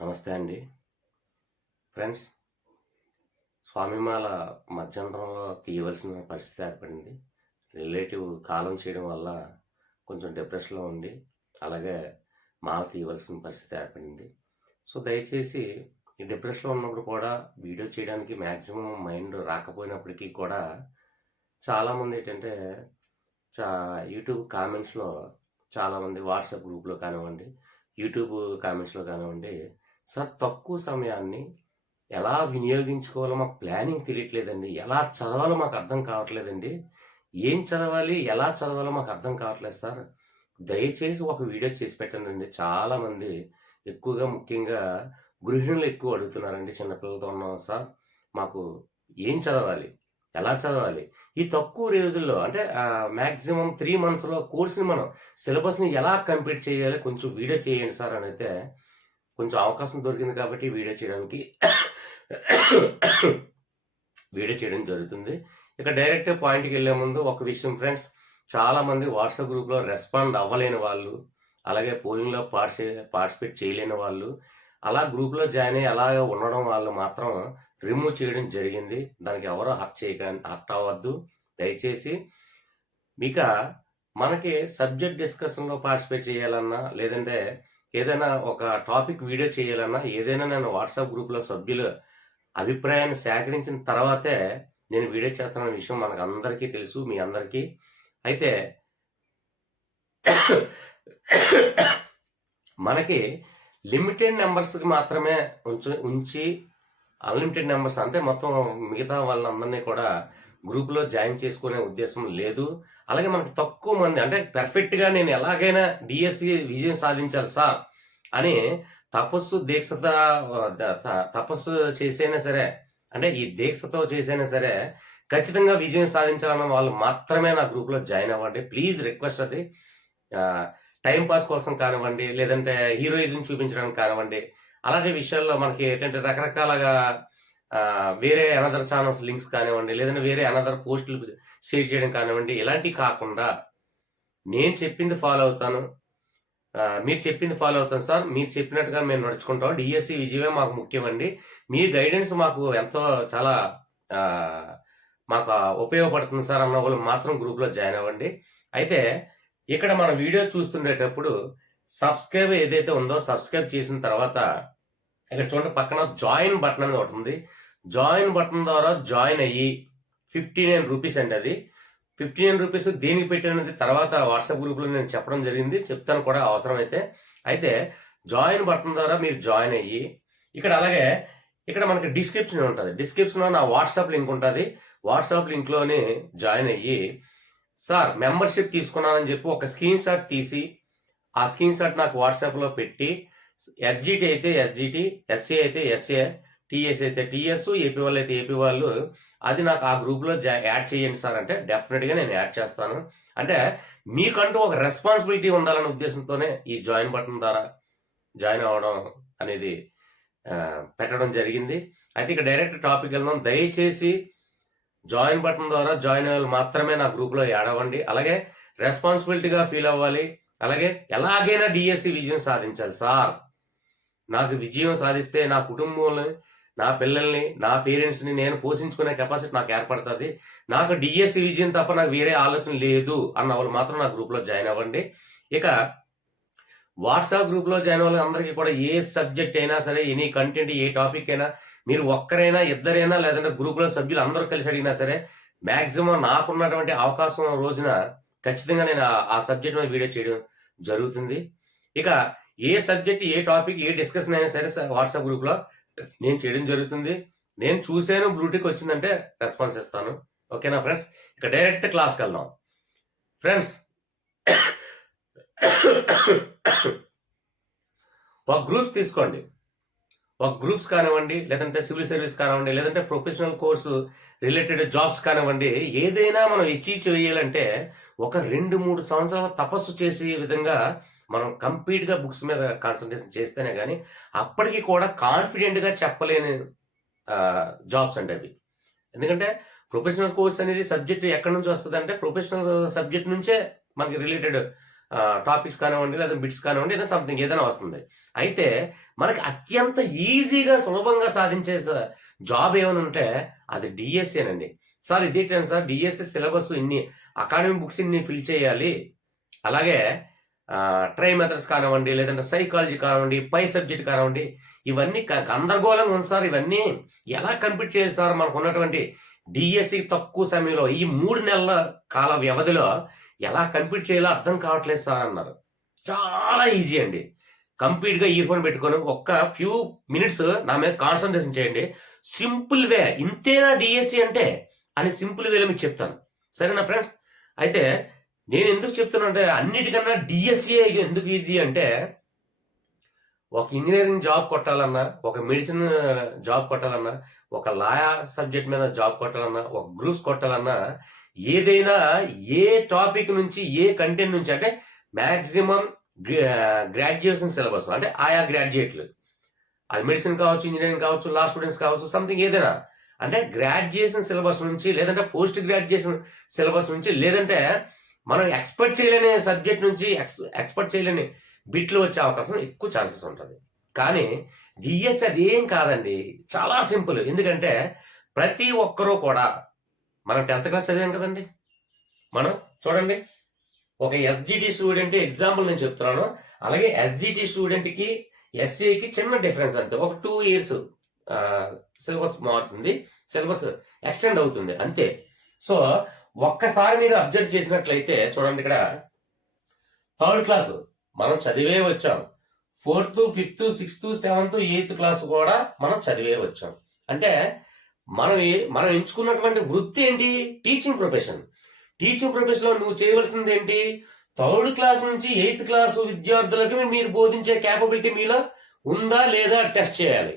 నమస్తే అండి ఫ్రెండ్స్. స్వామిమాల మధ్యంతరంలో తీయవలసిన పరిస్థితి ఏర్పడింది. రిలేటివ్ కాలం చేయడం వల్ల కొంచెం డిప్రెషన్లో ఉండి అలాగే మాల తీయవలసిన పరిస్థితి ఏర్పడింది. సో దయచేసి ఈ డిప్రెషన్లో ఉన్నప్పుడు కూడా వీడియో చేయడానికి మ్యాక్సిమం మైండ్ రాకపోయినప్పటికీ కూడా చాలామంది ఏంటంటే చా యూట్యూబ్ కామెంట్స్లో చాలామంది వాట్సాప్ గ్రూప్లో కానివ్వండి, యూట్యూబ్ కామెంట్స్లో కానివ్వండి, సార్ తక్కువ సమయాన్ని ఎలా వినియోగించుకోవాలో మాకు ప్లానింగ్ తెలియట్లేదండి. ఎలా చదవాలో మాకు అర్థం కావట్లేదండి. ఏం చదవాలి, ఎలా చదవాలో మాకు అర్థం కావట్లేదు సార్. దయచేసి ఒక వీడియో చేసి పెట్టండండి. చాలామంది ఎక్కువగా ముఖ్యంగా గృహిణులు ఎక్కువ అడుగుతున్నారండి. చిన్నపిల్లలతో ఉన్నాం సార్. మాకు ఏం చదవాలి? ఎలా చదవాలి? ఈ తక్కువ రోజుల్లో అంటే మాక్సిమం 3 మంత్స్‌లో కోర్స్‌ని మనం సిలబస్‌ని ఎలా కంప్లీట్ చేయాలి? కొంచెం వీడియో చేయండి సార్ అనైతే కొంచెం అవకాశం దొరికింది కాబట్టి వీడియో చేయడానికి వీడియో చేయడం జరుగుతుంది. ఇక డైరెక్ట్ పాయింట్‌కి వెళ్ళే ముందు ఒక విషయం ఫ్రెండ్స్. చాలామంది వాట్సాప్ గ్రూప్‌లో రెస్పాండ్ అవ్వలేని వాళ్ళు, అలాగే పోలింగ్‌లో పార్టిసిపేట్ చేయలేని వాళ్ళు, అలా గ్రూప్‌లో జాయిన్ అయ్యి అలాగే ఉండడం వాళ్ళు మాత్రం రిమూవ్ చేయడం జరిగింది. దానికి ఎవరో హర్ట్ అవ్వద్దు దయచేసి. ఇక మనకి సబ్జెక్ట్ డిస్కషన్‌లో పార్టిసిపేట్ చేయాలన్నా, లేదంటే ఏదైనా ఒక టాపిక్ వీడియో చేయాలన్నా, ఏదైనా నేను వాట్సాప్ గ్రూప్‌లో సభ్యుల అభిప్రాయాన్ని సేకరించిన తర్వాతే నేను వీడియో చేస్తానన్న విషయం మనకందరికీ తెలుసు, మీ అందరికీ. అయితే మనకి లిమిటెడ్ నంబర్స్‌కి మాత్రమే ఉంచి అన్‌లిమిటెడ్ నంబర్స్ అంటే మొత్తం మిగతా వాళ్ళందరినీ కూడా గ్రూప్‌లో జాయిన్ చేసుకునే ఉద్దేశం లేదు. అలాగే మనకు తక్కువ మంది అంటే పర్ఫెక్ట్‌గా నేను ఎలాగైనా డీఎస్సీ విజయం సాధించాలి సార్ అని తపస్సు చేసైనా సరే, అంటే ఈ దీక్షతో చేసైనా సరే ఖచ్చితంగా విజయం సాధించాలన్న వాళ్ళు మాత్రమే నా గ్రూప్‌లో జాయిన్ అవ్వండి. ప్లీజ్ రిక్వెస్ట్ అది. టైం పాస్ కోసం కానివ్వండి, లేదంటే హీరోయిజం చూపించడానికి కానివ్వండి, అలాంటి విషయాల్లో మనకి ఏంటంటే రకరకాలుగా వేరే అనదర్ ఛానల్స్ లింక్స్ కానివ్వండి, లేదంటే వేరే అనదర్ పోస్టులు షేర్ చేయడం కానివ్వండి, ఇలాంటివి కాకుండా నేను చెప్పింది ఫాలో అవుతాను. మీరు చెప్పింది ఫాలో అవుతాను సార్. మీరు చెప్పినట్టుగా మేము నడుచుకుంటాం. డీఎస్సీ విజయమే మాకు ముఖ్యమండి. మీ గైడెన్స్ మాకు ఎంతో చాలా మాకు ఉపయోగపడుతుంది సార్ అన్న వాళ్ళు మాత్రం గ్రూప్‌లో జాయిన్ అవ్వండి. అయితే ఇక్కడ మన వీడియో చూస్తుండేటప్పుడు సబ్స్క్రైబ్ ఏదైతే ఉందో సబ్స్క్రైబ్ చేసిన తర్వాత ఇక్కడ చూడండి పక్కన జాయిన్ బటన్ అనేది ఒకటి ఉంది. జాయిన్ బటన్ ద్వారా జాయిన్ అయ్యి ₹59 అండి అది. ₹59 దేనికి పెట్టానది తర్వాత వాట్సాప్ గ్రూప్‌లో నేను చెప్పడం జరిగింది. చెప్తాను కూడా అవసరమైతే. అయితే జాయిన్ బటన్ ద్వారా మీరు జాయిన్ అయ్యి ఇక్కడ అలాగే ఇక్కడ మనకి డిస్క్రిప్షన్ ఉంటది. డిస్క్రిప్షన్‌లో నా వాట్సాప్ లింక్ ఉంటది. వాట్సాప్ లింక్‌లోని జాయిన్ అయ్యి సార్ మెంబర్‌షిప్ తీసుకున్నానని చెప్పి ఒక స్క్రీన్ షాట్ తీసి ఆ స్క్రీన్ షాట్ నాకు వాట్సాప్‌లో పెట్టి ఎస్‌జిటి అయితే ఎస్‌జిటి, ఎస్‌సి అయితే ఎస్‌ఏ, టీఎస్ అయితే టీఎస్, ఏపీ వాళ్ళు అయితే ఏపీ వాళ్ళు అది నాకు ఆ గ్రూప్‌లో యాడ్ చేయండి సార్ అంటే డెఫినెట్‌గా నేను యాడ్ చేస్తాను. అంటే మీకంటూ ఒక రెస్పాన్సిబిలిటీ ఉండాలనే ఉద్దేశంతోనే ఈ జాయిన్ బటన్ ద్వారా జాయిన్ అవ్వడం అనేది పెట్టడం జరిగింది. అయితే ఇక డైరెక్ట్ టాపిక్ వెళ్దాం. దయచేసి జాయిన్ బటన్ ద్వారా జాయిన్ అయ్యే మాత్రమే నా గ్రూప్‌లో యాడ్ అవ్వండి. అలాగే రెస్పాన్సిబిలిటీగా ఫీల్ అవ్వాలి. అలాగే ఎలాగైనా డీఎస్సీ విజయం సాధించాలి సార్. నాకు విజయం సాధిస్తే నా కుటుంబంలో నా పిల్లల్ని, నా పేరెంట్స్‌ని నేను పోషించుకునే కెపాసిటీ నాకు ఏర్పడతది. నాకు డీఎస్సీ విజయం తప్ప నాకు వేరే ఆలోచన లేదు అన్న వాళ్ళు మాత్రం నా గ్రూప్‌లో జాయిన్ అవ్వండి. ఇక వాట్సాప్ గ్రూప్‌లో జాయిన్ అవ్వని అందరికీ కూడా ఏ సబ్జెక్ట్ అయినా సరే, ఎనీ కంటెంట్, ఏ టాపిక్ అయినా మీరు ఒక్కరైనా, ఇద్దరైనా లేదంటే గ్రూప్‌లో సభ్యులు అందరూ కలిసి అడిగినా సరే, మాక్సిమం నాకున్నటువంటి అవకాశం రోజున ఖచ్చితంగా నేను ఆ సబ్జెక్ట్ మీద వీడియో చేయడం జరుగుతుంది. ఇక ఏ సబ్జెక్ట్, ఏ టాపిక్, ఏ డిస్కషన్ అయినా సరే వాట్సాప్ గ్రూప్‌లో నేను చేయడం జరుగుతుంది. నేను చూసాను బ్లూటిక్ వచ్చిందంటే రెస్పాన్స్ ఇస్తాను. ఓకేనా ఫ్రెండ్స్? ఇక డైరెక్ట్ క్లాస్‌కెళ్దాం. ఫ్రెండ్స్ ఒక గ్రూప్స్ తీసుకోండి. ఒక గ్రూప్స్ కానివ్వండి, లేదంటే సివిల్ సర్వీస్ కానివ్వండి, లేదంటే ప్రొఫెషనల్ కోర్సు రిలేటెడ్ జాబ్స్ కానివ్వండి, ఏదైనా మనం అచీవ్ చేయాలంటే ఒక 2, 3 సంవత్సరాలు తపస్సు చేసే విధంగా మనం కంప్లీట్‌గా బుక్స్ మీద కాన్సంట్రేషన్ చేస్తేనే గాని, అప్పటికి కూడా కాన్ఫిడెంట్‌గా చెప్పలేని జాబ్స్ అండి అవి. ఎందుకంటే ప్రొఫెషనల్ కోర్స్ అనేది సబ్జెక్ట్ ఎక్కడి నుంచి వస్తదంటే ప్రొఫెషనల్ సబ్జెక్ట్ నుంచే మనకి రిలేటెడ్ టాపిక్స్ కానివ్వండి, లేదా బిట్స్ కానివ్వండి, ఏదైనా సంథింగ్ ఏదైనా వస్తుంది. అయితే మనకి అత్యంత ఈజీగా సులభంగా సాధించే జాబ్ ఏమైనా ఉంటే అది డిఎస్ఏనండి. సార్ ఇదేంటండి సార్ డిఎస్ఏ సిలబస్ ఇన్ని అకాడమిక్ బుక్స్ ఇన్ని ఫిల్ చేయాలి, అలాగే ట్రై మెథడ్స్ కానివ్వండి, లేదంటే సైకాలజీ కానివ్వండి, పై సబ్జెక్ట్ కానివ్వండి, ఇవన్నీ గందరగోళంగా ఉంది సార్, ఇవన్నీ ఎలా కంప్లీట్ చేయాలి సార్ మనకు ఉన్నటువంటి డిఎస్సి తక్కువ సమయంలో ఈ 3 నెలల కాల వ్యవధిలో ఎలా కంప్లీట్ చేయాలో అర్థం కావట్లేదు సార్ అన్నారు. చాలా ఈజీ అండి. కంప్లీట్గా ఇయర్ ఫోన్ పెట్టుకొని ఒక్క ఫ్యూ మినిట్స్ నా మీద కాన్సన్ట్రేషన్ చేయండి. సింపుల్ వే, ఇంతేనా డిఎస్సి అంటే అని సింపుల్ వేలో మీకు చెప్తాను. సరేనా ఫ్రెండ్స్? అయితే నేను ఎందుకు చెప్తున్నా అంటే అన్నిటికన్నా డిఎస్సిఏ ఎందుకు ఈజీ అంటే ఒక ఇంజనీరింగ్ జాబ్ కొట్టాలన్నా, ఒక మెడిసిన్ జాబ్ కొట్టాలన్నా, ఒక లా సబ్జెక్ట్ మీద జాబ్ కొట్టాలన్నా, ఒక గ్రూప్స్ కొట్టాలన్నా, ఏదైనా ఏ టాపిక్ నుంచి ఏ కంటెంట్ నుంచి అంటే మ్యాక్సిమం గ్రాడ్యుయేషన్ సిలబస్ అంటే ఆయా గ్రాడ్యుయేట్లు, అది మెడిసిన్ కావచ్చు, ఇంజనీరింగ్ కావచ్చు, లా స్టూడెంట్స్ కావచ్చు, సంథింగ్ ఏదైనా అంటే గ్రాడ్యుయేషన్ సిలబస్ నుంచి, లేదంటే పోస్ట్ గ్రాడ్యుయేషన్ సిలబస్ నుంచి, లేదంటే మనం ఎక్స్పెక్ట్ చేయలేని సబ్జెక్ట్ నుంచి ఎక్స్పెక్ట్ చేయలేని బిట్లు వచ్చే అవకాశం ఎక్కువ ఛాన్సెస్ ఉంటుంది. కానీ డిఎస్సి అదేం కాదండి, చాలా సింపుల్. ఎందుకంటే ప్రతి ఒక్కరూ కూడా మనం 10th క్లాస్ చదివాం కదండి. మనం చూడండి, ఒక ఎస్జిటి స్టూడెంట్ ఎగ్జాంపుల్ నేను చెప్తున్నాను, అలాగే ఎస్జిటి స్టూడెంట్కి ఎస్ఏకి చిన్న డిఫరెన్స్ అంతే. ఒక 2 years సిలబస్ మారుతుంది, సిలబస్ ఎక్స్టెండ్ అవుతుంది అంతే. సో ఒక్కసారి మీరు అబ్జర్వ్ చేసినట్లయితే చూడండి, ఇక్కడ 3rd క్లాస్ మనం చదివే వచ్చాం, 4th, 5th, 6th, 7th, 8th class కూడా మనం చదివే వచ్చాం. అంటే మనం ఎంచుకున్నటువంటి వృత్తి ఏంటి? Teaching profession. టీచింగ్ ప్రొఫెషన్ లో నువ్వు చేయవలసింది ఏంటి? 3rd క్లాస్ నుంచి 8th క్లాస్ విద్యార్థులకు మీరు బోధించే క్యాపబిలిటీ మీలో ఉందా లేదా టెస్ట్ చేయాలి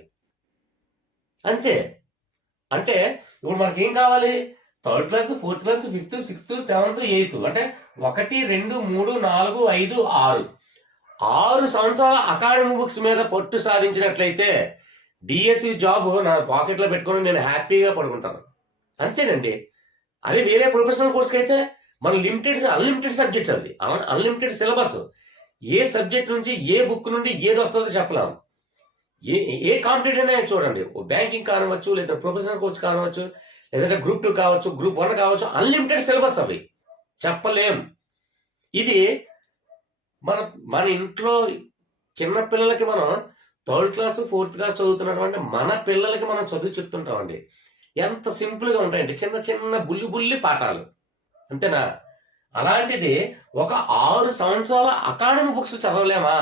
అంతే. అంటే ఇప్పుడు మనకి ఏం కావాలి? 3rd class, 4th class, 5th, 6th, 7th, 8th అంటే 1, 2, 3, 4, 5, 6 సంవత్సరాల అకాడమిక్ బుక్స్ మీద పట్టు సాధించినట్లయితే డిఎస్సి జాబ్ నా పాకెట్లో పెట్టుకొని నేను హ్యాపీగా పడుకుంటాను అంతేనండి. అదే వేరే ప్రొఫెషనల్ కోర్స్కి అయితే మన అన్లిమిటెడ్ సబ్జెక్ట్స్, అది అన్లిమిటెడ్ సిలబస్. ఏ సబ్జెక్ట్ నుంచి ఏ బుక్ నుండి ఏది వస్తుందో చెప్పలేము. ఏ కాంపిటేటివ్ అయినా చూడండి, బ్యాంకింగ్ కానివచ్చు, లేదా ప్రొఫెషనల్ కోర్స్ కానివచ్చు, లేదంటే గ్రూప్ 2 కావచ్చు, గ్రూప్ 1 కావచ్చు, అన్లిమిటెడ్ సిలబస్ అవి చెప్పలేం. ఇది మన ఇంట్లో చిన్న పిల్లలకి మనం 3rd క్లాస్, 4th క్లాస్ చదువుతున్నటువంటి మన పిల్లలకి మనం చదువు చెప్తుంటామండి. ఎంత సింపుల్గా ఉంటాయండి, చిన్న చిన్న బుల్లి పాఠాలు అంతేనా. అలాంటిది ఒక 6 సంవత్సరాల అకాడమిక్ బుక్స్ చదవలేమా?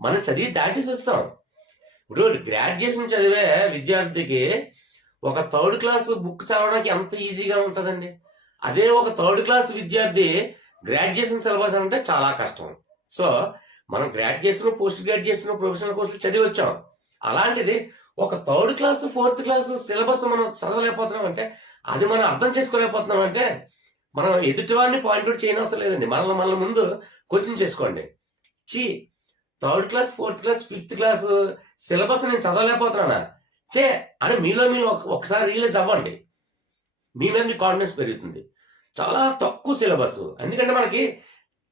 మనం చదివి దాటి చూస్తాం. ఇప్పుడు గ్రాడ్యుయేషన్ చదివే విద్యార్థికి ఒక 3rd క్లాస్ బుక్ చదవడానికి ఎంత ఈజీగా ఉంటుందండి. అదే ఒక 3rd క్లాస్ విద్యార్థి గ్రాడ్యుయేషన్ సిలబస్ అంటే చాలా కష్టం. సో మనం గ్రాడ్యుయేషన్, పోస్ట్ గ్రాడ్యుయేషన్, ప్రొఫెషనల్ కోర్సులు చదివి వచ్చాం. అలాంటిది ఒక 3rd class, 4th class syllabus మనం చదవలేకపోతున్నాం అంటే, అది మనం అర్థం చేసుకోలేకపోతున్నాం అంటే, మనం ఎదుటి వాడిని పాయింట్అవుట్ చేయనవసరం లేదండి. మనల్ని ముందు క్వశ్చన్ చేసుకోండి. 3rd class, 4th class, 5th class syllabus నేను చదవలేకపోతున్నానా అని మీలో మీరు ఒకసారి రియలైజ్ అవ్వండి. మీ మీద మీ కాన్ఫిడెన్స్ పెరుగుతుంది. చాలా తక్కువ సిలబస్. ఎందుకంటే మనకి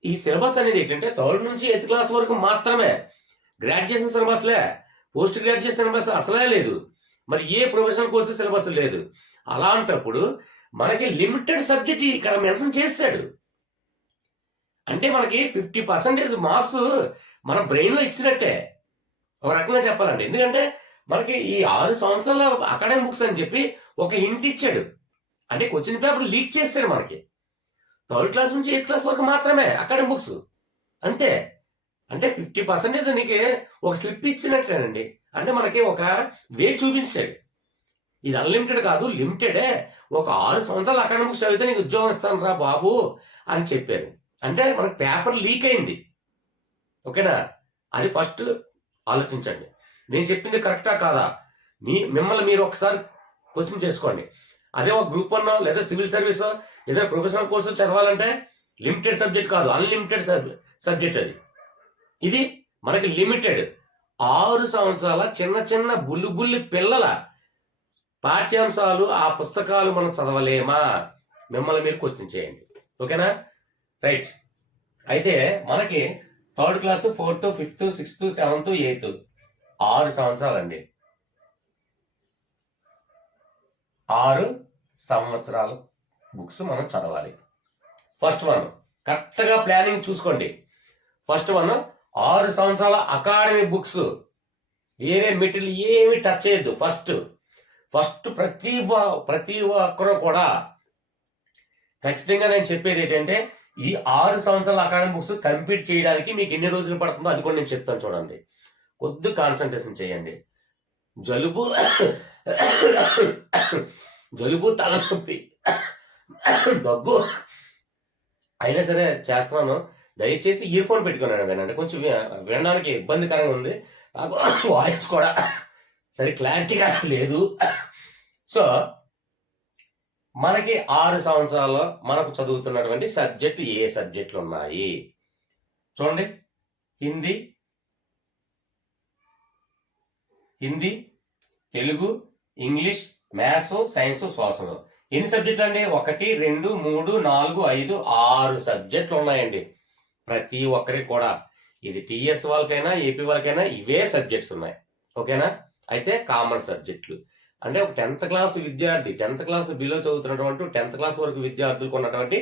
ఈ సిలబస్ అనేది ఏంటంటే 3rd నుంచి 8th క్లాస్ వరకు మాత్రమే. గ్రాడ్యుయేషన్ సిలబస్లే, పోస్ట్ గ్రాడ్యుయేషన్ సిలబస్ అసలే లేదు, మరి ఏ ప్రొఫెషనల్ కోర్సు సిలబస్ లేదు. అలాంటప్పుడు మనకి లిమిటెడ్ సబ్జెక్ట్ ఇక్కడ మెన్షన్ చేస్తాడు. అంటే మనకి 50% మార్క్స్ మన బ్రెయిన్లో ఇచ్చినట్టే ఒక రకంగా చెప్పాలండి. ఎందుకంటే మనకి ఈ 6 సంవత్సరాల అకాడమిక్ బుక్స్ అని చెప్పి ఒక హింట్ ఇచ్చాడు. అంటే క్వశ్చన్ పేపర్ లీక్ చేస్తాడు మనకి. 3rd క్లాస్ నుంచి 8th క్లాస్ వరకు మాత్రమే అకాడమిక్ బుక్స్ అంతే. అంటే 50% నీకు ఒక స్లిప్ ఇచ్చినట్లేనండి. అంటే మనకి ఒక వే చూపించాడు. ఇది అన్లిమిటెడ్ కాదు, లిమిటెడే. ఒక 6 సంవత్సరాలు అకాడమిక్ బుక్స్ చదివితే నీకు ఉద్యోగం ఇస్తాను రా బాబు అని చెప్పారు. అంటే మనకి పేపర్ లీక్ అయింది. ఓకేనా? అది ఫస్ట్ ఆలోచించండి. నేను చెప్పింది కరెక్టా కాదా మిమ్మల్ని మీరు ఒకసారి క్వశ్చన్ చేసుకోండి. అదే ఒక గ్రూప్ 1 లేదా సివిల్ సర్వీస్ ఏదైనా ప్రొఫెషనల్ కోర్సు చదవాలంటే లిమిటెడ్ సబ్జెక్ట్ కాదు, అన్లిమిటెడ్ సబ్జెక్ట్ అది. ఇది మనకి లిమిటెడ్ 6 సంవత్సరాల చిన్న బుల్లి పిల్లల పాఠ్యాంశాలు, ఆ పుస్తకాలు మనం చదవలేమా? మిమ్మల్ని మీరు క్వశ్చన్ చేయండి. ఓకేనా? రైట్. అయితే మనకి 3rd class 4th 5th 6th 7th 8th 6 సంవత్సరాలండి. 6 సంవత్సరాల బుక్స్ మనం చదవాలి. ఫస్ట్ వన్ కరెక్ట్గా ప్లానింగ్ చూసుకోండి. ఫస్ట్ వన్ 6 సంవత్సరాల అకాడమీ బుక్స్, వేరే మెటీరియల్ ఏమి టచ్ చేయొద్దు. ఫస్ట్ ప్రతి ఒక్కరు కూడా ఖచ్చితంగా నేను చెప్పేది ఏంటంటే ఈ 6 సంవత్సరాల అకాడమీ బుక్స్ కంప్లీట్ చేయడానికి మీకు ఎన్ని రోజులు పడుతుందో అది కూడా నేను చెప్తాను చూడండి. కొద్ది కాన్సన్ట్రేషన్ చేయండి. జలుబు తలనొప్పి దగ్గు అయినా సరే చేస్తున్నాను. దయచేసి ఇయర్ ఫోన్ పెట్టుకున్నాను వినండి. కొంచెం వినడానికి ఇబ్బందికరంగా ఉంది. నాకు వాయిస్ కూడా సరే క్లారిటీగా లేదు. సో మనకి 6 సంవత్సరాల్లో మనకు చదువుతున్నటువంటి సబ్జెక్టులు ఏ సబ్జెక్టులు ఉన్నాయి చూడండి. Hindi, Telugu, English, maths, science, social. ఎన్ని సబ్జెక్టులు అండి? 1 2 3 4 5 6 సబ్జెక్టులు ఉన్నాయండి ప్రతి ఒక్కరికి కూడా. ఇది టీఎస్ వాళ్ళకైనా ఏపీ వాళ్ళకైనా ఇవే సబ్జెక్ట్స్ ఉన్నాయి. ఓకేనా? అయితే కామన్ సబ్జెక్టులు అంటే ఒక 10th క్లాస్ విద్యార్థి, 10th క్లాస్ బిలో చదువుతున్నటువంటి 10th క్లాస్ వరకు విద్యార్థులకు ఉన్నటువంటి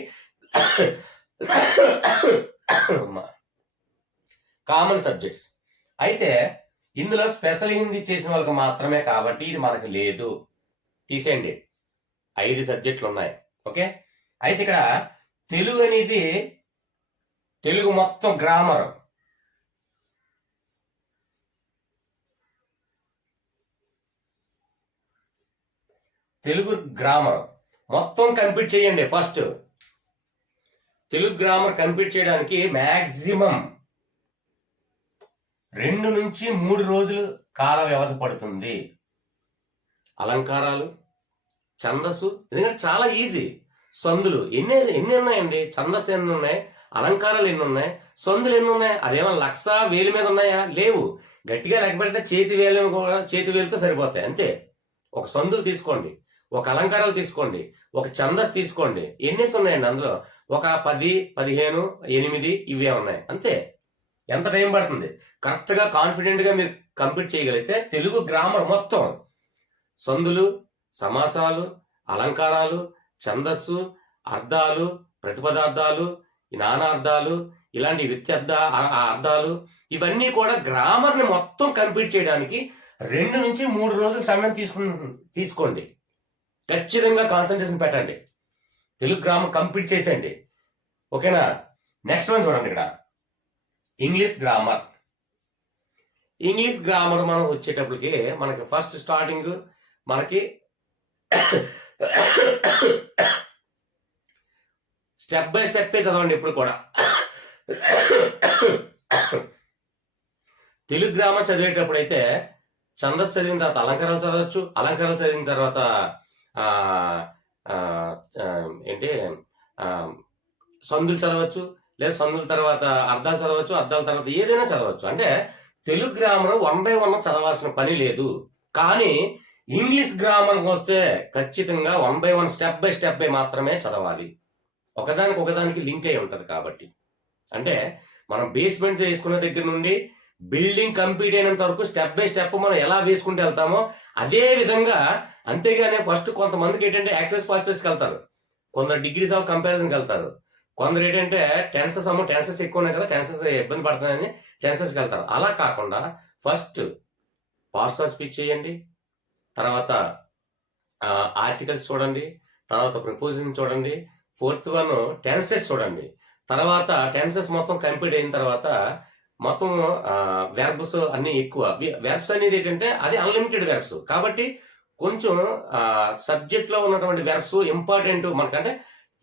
కామన్ సబ్జెక్ట్స్. అయితే ఇందులో స్పెషల్ హిందీ చేసిన వాళ్ళకి మాత్రమే కాబట్టి ఇది మనకు లేదు, తీసేయండి. 5 సబ్జెక్టులు ఉన్నాయి. ఓకే. అయితే ఇక్కడ తెలుగు అనేది తెలుగు మొత్తం గ్రామర్, తెలుగు గ్రామర్ మొత్తం కంప్లీట్ చేయండి. ఫస్ట్ తెలుగు గ్రామర్ కంప్లీట్ చేయడానికి మ్యాక్సిమం 2 నుంచి 3 రోజులు కాల వ్యవధి పడుతుంది. అలంకారాలు, ఛందస్సు ఎందుకంటే చాలా ఈజీ. సందులు ఎన్ని ఉన్నాయండి? ఛందస్సు ఎన్ని ఉన్నాయి, అలంకారాలు ఎన్ని ఉన్నాయి, సందులు ఎన్ని ఉన్నాయి? అదేమో 1,00,000 మీద ఉన్నాయా? లేవు. గట్టిగా లెక్క పెడితే చేతి వేలుతో సరిపోతాయి అంతే. ఒక సందులు తీసుకోండి, ఒక అలంకారాలు తీసుకోండి, ఒక ఛందస్సు తీసుకోండి. ఎన్నేసి ఉన్నాయండి అందులో? ఒక 10, 15, 8 ఇవే ఉన్నాయి అంతే. ఎంత టైం పడుతుంది? కరెక్ట్గా కాన్ఫిడెంట్గా మీరు కంప్లీట్ చేయగలిగితే తెలుగు గ్రామర్ మొత్తం సందులు, సమాసాలు, అలంకారాలు, ఛందస్సు, అర్థాలు, ప్రతిపదార్థాలు, నానార్థాలు, ఇలాంటి వ్యత్యర్థ అర్థాలు ఇవన్నీ కూడా గ్రామర్ని మొత్తం కంప్లీట్ చేయడానికి 2 నుంచి 3 రోజులు సమయం తీసుకోండి. ఖచ్చితంగా కాన్సన్ట్రేషన్ పెట్టండి. తెలుగు గ్రామర్ కంప్లీట్ చేసేయండి. ఓకేనా? నెక్స్ట్ వన్ చూడండి. ఇక్కడ ఇంగ్లీష్ గ్రామర్ మనం వచ్చేటప్పటికి మనకి ఫస్ట్ స్టార్టింగ్ మనకి స్టెప్ బై స్టెప్ చదవండి. ఇప్పుడు కూడా తెలుగు గ్రామర్ చదివేటప్పుడు అయితే ఛందస్సు చదివిన తర్వాత అలంకారాలు చదవచ్చు, అలంకారాలు చదివిన తర్వాత సందులు చదవచ్చు, లేదా సందుల తర్వాత అర్థాలు చదవచ్చు, అర్థాల తర్వాత ఏదైనా చదవచ్చు. అంటే తెలుగు గ్రామర్ 1 by 1 చదవాల్సిన పని లేదు. కానీ ఇంగ్లీష్ గ్రామర్ వస్తే ఖచ్చితంగా 1 by 1 స్టెప్ బై స్టెప్ మాత్రమే చదవాలి. ఒకదానికి లింక్ అయి ఉంటుంది కాబట్టి. అంటే మనం బేస్మెంట్ వేసుకున్న దగ్గర నుండి బిల్డింగ్ కంప్లీట్ అయినంత వరకు స్టెప్ బై స్టెప్ మనం ఎలా వేసుకుంటూ వెళ్తామో అదే విధంగా. అంతేగాని ఫస్ట్ కొంతమందికి ఏంటంటే యాక్టివ్స్ పాసిటివ్స్కి వెళ్తారు, కొందరు డిగ్రీస్ ఆఫ్ కంపారిజన్కి వెళ్తారు, కొందరు ఏంటంటే టెన్సెస్ ఎక్కువ ఉన్నాయి కదా, టెన్సెస్ ఇబ్బంది పడుతుందని టెన్సెస్కి వెళ్తారు. అలా కాకుండా ఫస్ట్ పార్ట్స్ ఆఫ్ స్పీచ్ చేయండి, తర్వాత ఆర్టికల్స్ చూడండి, తర్వాత ప్రపోజిషన్ చూడండి, 4th వన్ టెన్సెస్ చూడండి. తర్వాత టెన్సెస్ మొత్తం కంప్లీట్ అయిన తర్వాత మొత్తం వెర్బ్స్ అన్ని ఎక్కువ. వెర్బ్స్ అనేది ఏంటంటే అది అన్లిమిటెడ్ వెర్బ్స్ కాబట్టి కొంచెం సబ్జెక్ట్లో ఉన్నటువంటి వెర్బ్స్ ఇంపార్టెంట్ మనకంటే.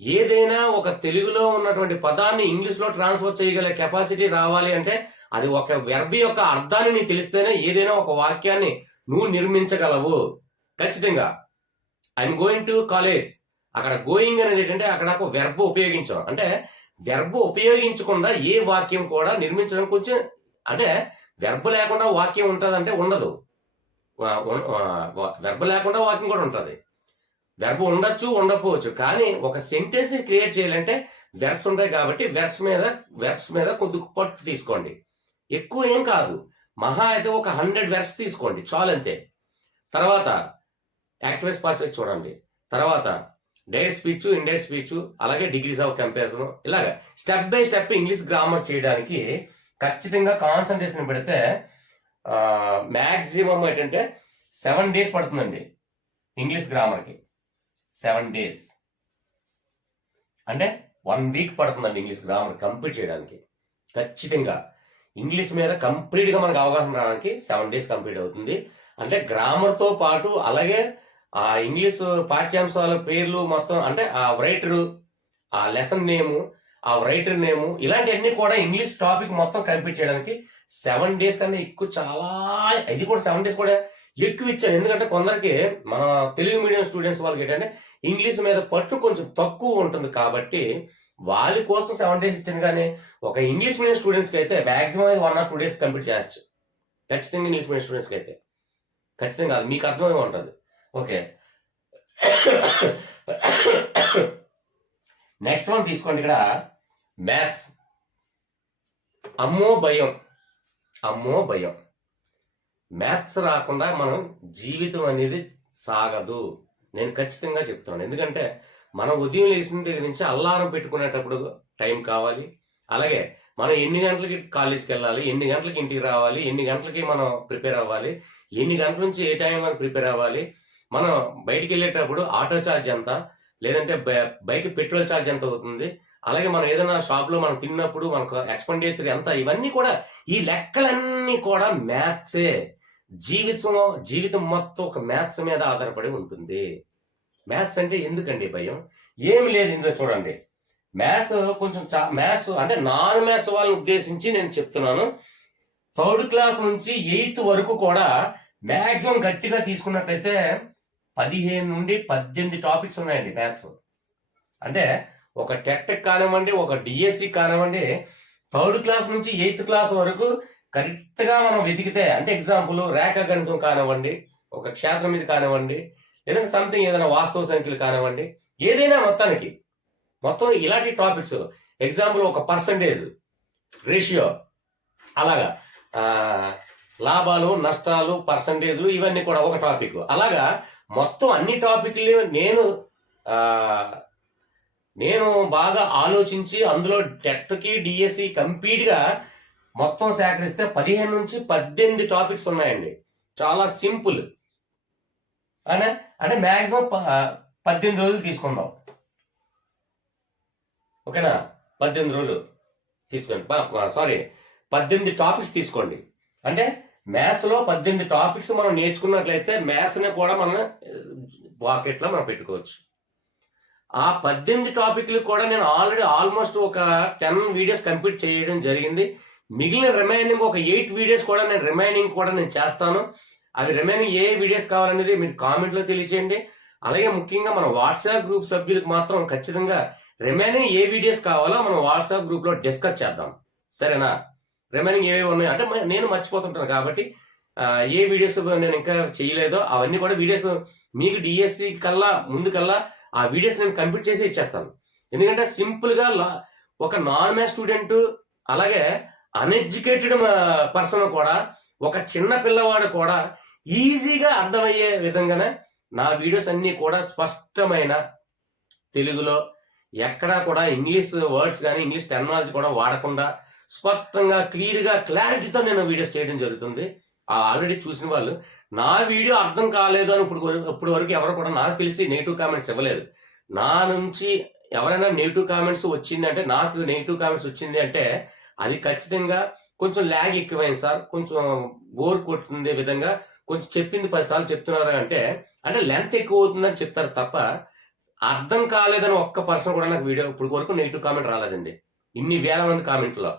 ఏదైనా ఒక తెలుగులో ఉన్నటువంటి పదాన్ని ఇంగ్లీష్లో ట్రాన్స్ఫర్ చేయగల కెపాసిటీ రావాలి అంటే అది ఒక వెర్బ్ యొక్క అర్థాన్ని నీకు తెలిస్తేనే ఏదైనా ఒక వాక్యాన్ని నువ్వు నిర్మించగలవు ఖచ్చితంగా. ఐఎమ్ గోయింగ్ టు కాలేజ్, అక్కడ గోయింగ్ అనేది ఏంటంటే అక్కడ ఒక వెర్బ్ ఉపయోగించాం. అంటే వెర్బ్ ఉపయోగించకుండా ఏ వాక్యం కూడా నిర్మించడం కొంచెం, అంటే వెర్బ్ లేకుండా వాక్యం ఉంటుంది అంటే ఉండదు. వెర్బ్ లేకుండా వాక్యం కూడా ఉంటుంది. వెర్బ్ ఉండొచ్చు ఉండకపోవచ్చు, కానీ ఒక సెంటెన్స్ క్రియేట్ చేయాలంటే వెర్బ్స్ ఉంటాయి కాబట్టి వెర్బ్స్ మీద కొద్దిగా పట్టు తీసుకోండి. ఎక్కువ ఏం కాదు, మహా అయితే ఒక 100 వెర్బ్స్ తీసుకోండి చాలు అంతే. తర్వాత యాక్టివ్ వాయిస్ పాసివ్ వాయిస్ చూడండి. తర్వాత డైరెక్ట్ స్పీచ్, ఇండైరెక్ట్ స్పీచ్, అలాగే డిగ్రీస్ ఆఫ్ కంపారిజన్, ఇలాగ step by step English grammar చేయడానికి ఖచ్చితంగా కాన్సన్ట్రేషన్ పెడితే మ్యాక్సిమం ఏంటంటే 7 days పడుతుందండి ఇంగ్లీష్ గ్రామర్కి. 7 days అంటే 1 week పడుతుందండి ఇంగ్లీష్ గ్రామర్ కంప్లీట్ చేయడానికి. ఖచ్చితంగా ఇంగ్లీష్ మీద కంప్లీట్గా మనకు అవగాహన రావడానికి 7 days కంప్లీట్ అవుతుంది. అంటే గ్రామర్తో పాటు అలాగే ఆ ఇంగ్లీష్ పాఠ్యాంశాల పేర్లు మొత్తం, అంటే ఆ రైటరు, ఆ లెసన్ నేము, ఆ రైటర్ నేము, ఇలాంటివన్నీ కూడా ఇంగ్లీష్ టాపిక్ మొత్తం కంప్లీట్ చేయడానికి 7 days కన్నా ఎక్కువ. చాలా ఇది కూడా 7 days కూడా ఎక్కువ ఇచ్చాను. ఎందుకంటే కొందరికి మన తెలుగు మీడియం స్టూడెంట్స్ వాళ్ళకి ఏంటంటే ఇంగ్లీష్ మీద పట్టు కొంచెం తక్కువ ఉంటుంది కాబట్టి వాళ్ళ కోసం 7 days ఇచ్చాను. కానీ ఒక ఇంగ్లీష్ మీడియం స్టూడెంట్స్కి అయితే మ్యాక్సిమం 1 or 2 days కంప్లీట్ చేయొచ్చు ఖచ్చితంగా. ఇంగ్లీష్ మీడియం స్టూడెంట్స్కి అయితే ఖచ్చితంగా కాదు, మీకు అర్థమై ఉంటుంది. ఓకే, నెక్స్ట్ వన్ తీసుకోండి. ఇక్కడ మ్యాథ్స్. అమ్మో భయం, అమ్మో భయం. మ్యాథ్స్ రాకుండా మనం జీవితం అనేది సాగదు, నేను ఖచ్చితంగా చెప్తున్నాను. ఎందుకంటే మనం ఉదయం లేచిన దగ్గర నుంచి అల్లారం పెట్టుకునేటప్పుడు టైం కావాలి. అలాగే మనం ఎన్ని గంటలకి కాలేజ్కి వెళ్ళాలి, ఎన్ని గంటలకి ఇంటికి రావాలి, ఎన్ని గంటలకి మనం ప్రిపేర్ అవ్వాలి, ఎన్ని గంటల నుంచి ఏ టైం మనం ప్రిపేర్ అవ్వాలి, మనం బయటికి వెళ్ళేటప్పుడు ఆటో ఛార్జ్ ఎంత, లేదంటే బైక్ పెట్రోల్ ఛార్జ్ ఎంత అవుతుంది, అలాగే మనం ఏదైనా షాప్లో మనం తిన్నప్పుడు మనకు ఎక్స్పెండిచర్ ఎంత, ఇవన్నీ కూడా ఈ లెక్కలన్నీ కూడా మ్యాథ్సే. జీవితం మొత్తం ఒక మ్యాథ్స్ మీద ఆధారపడి ఉంటుంది. మ్యాథ్స్ అంటే ఎందుకండి భయం? ఏమి లేదు ఇందులో చూడండి. మ్యాథ్స్ కొంచెం మ్యాథ్స్ అంటే నాన్ మ్యాథ్స్ వాళ్ళని ఉద్దేశించి నేను చెప్తున్నాను. 3rd class నుంచి 8th వరకు కూడా మ్యాక్సిమం గట్టిగా తీసుకున్నట్లయితే 15 నుండి 18 టాపిక్స్ ఉన్నాయండి మ్యాథ్స్. అంటే ఒక టెట్ కానివ్వండి, ఒక డిఎస్సి కానివ్వండి, 3rd class నుంచి 8th class వరకు కరెక్ట్గా మనం వెతికితే, అంటే ఎగ్జాంపుల్ రేఖాగణితం కానివ్వండి, ఒక క్షేత్రం మీద కానివ్వండి, లేదంటే సంథింగ్ ఏదైనా వాస్తవ సంఖ్యలు కానివ్వండి, ఏదైనా మొత్తం ఇలాంటి టాపిక్స్. ఎగ్జాంపుల్ ఒక పర్సంటేజ్, రేషియో, అలాగా లాభాలు నష్టాలు, పర్సంటేజ్లు, ఇవన్నీ కూడా ఒక టాపిక్. అలాగా మొత్తం అన్ని టాపిక్లు నేను బాగా ఆలోచించి అందులో టెట్కి డిఎస్సి కంప్లీట్గా మొత్తం సేకరిస్తే 15 నుంచి 18 టాపిక్స్ ఉన్నాయండి. చాలా సింపుల్. అంటే మ్యాక్సిమం 18 రోజులు తీసుకుందాం. ఓకేనా? 18 రోజులు తీసుకోండి. 18 టాపిక్స్ తీసుకోండి. అంటే మ్యాథ్స్లో 18 టాపిక్స్ మనం నేర్చుకున్నట్లయితే మ్యాథ్స్ని కూడా మనం పాకెట్లో మనం పెట్టుకోవచ్చు. ఆ 18 టాపిక్లు కూడా నేను ఆల్మోస్ట్ ఒక 10 వీడియోస్ కంప్లీట్ చేయడం జరిగింది. మిగిలిన రిమైనింగ్ ఒక 8 వీడియోస్ కూడా నేను చేస్తాను. అవి రిమైనింగ్ ఏ వీడియోస్ కావాలనేది మీరు కామెంట్లో తెలియచేయండి. అలాగే ముఖ్యంగా మన వాట్సాప్ గ్రూప్ సభ్యులకు మాత్రం ఖచ్చితంగా రిమైనింగ్ ఏ వీడియోస్ కావాలో మనం వాట్సాప్ గ్రూప్లో డిస్కస్ చేద్దాం. సరేనా? రిమైనింగ్ ఏవేవి ఉన్నాయో, అంటే నేను మర్చిపోతుంటాను కాబట్టి ఏ వీడియోస్ నేను ఇంకా చేయలేదో అవన్నీ కూడా వీడియోస్ మీకు డిఎస్సి ముందుకల్లా ఆ వీడియోస్ నేను కంప్లీట్ చేసి ఇచ్చేస్తాను. ఎందుకంటే సింపుల్గా ఒక నాన్ మ్యాథ్స్ స్టూడెంట్, అలాగే అన్ఎడ్యుకేటెడ్ పర్సన్ కూడా, ఒక చిన్న పిల్లవాడు కూడా ఈజీగా అర్థమయ్యే విధంగానే నా వీడియోస్ అన్నీ కూడా స్పష్టమైన తెలుగులో, ఎక్కడా కూడా ఇంగ్లీష్ వర్డ్స్ కానీ ఇంగ్లీష్ టెర్మినాలజీ కూడా వాడకుండా స్పష్టంగా క్లారిటీతో నేను వీడియోస్ చేయడం జరుగుతుంది. ఆల్రెడీ చూసిన వాళ్ళు నా వీడియో అర్థం కాలేదు అని ఇప్పుడు వరకు ఎవరు కూడా నాకు తెలిసి నెగిటివ్ కామెంట్స్ ఇవ్వలేదు. నా నుంచి ఎవరైనా నెగిటివ్ కామెంట్స్ వచ్చిందంటే, నాకు నెగిటివ్ కామెంట్స్ వచ్చింది అంటే అది ఖచ్చితంగా కొంచెం ల్యాగ్ ఎక్కువైంది సార్, కొంచెం బోర్ కొడుతుంది విధంగా, కొంచెం చెప్పింది 10 సార్లు చెప్తున్నారు అంటే లెంత్ ఎక్కువ అవుతుందని చెప్తారు తప్ప అర్థం కాలేదని ఒక్క పర్సన్ కూడా నాకు వీడియో ఇప్పుడు వరకు నెగిటివ్ కామెంట్ రాలేదండి. ఇన్ని వేల మంది కామెంట్లో.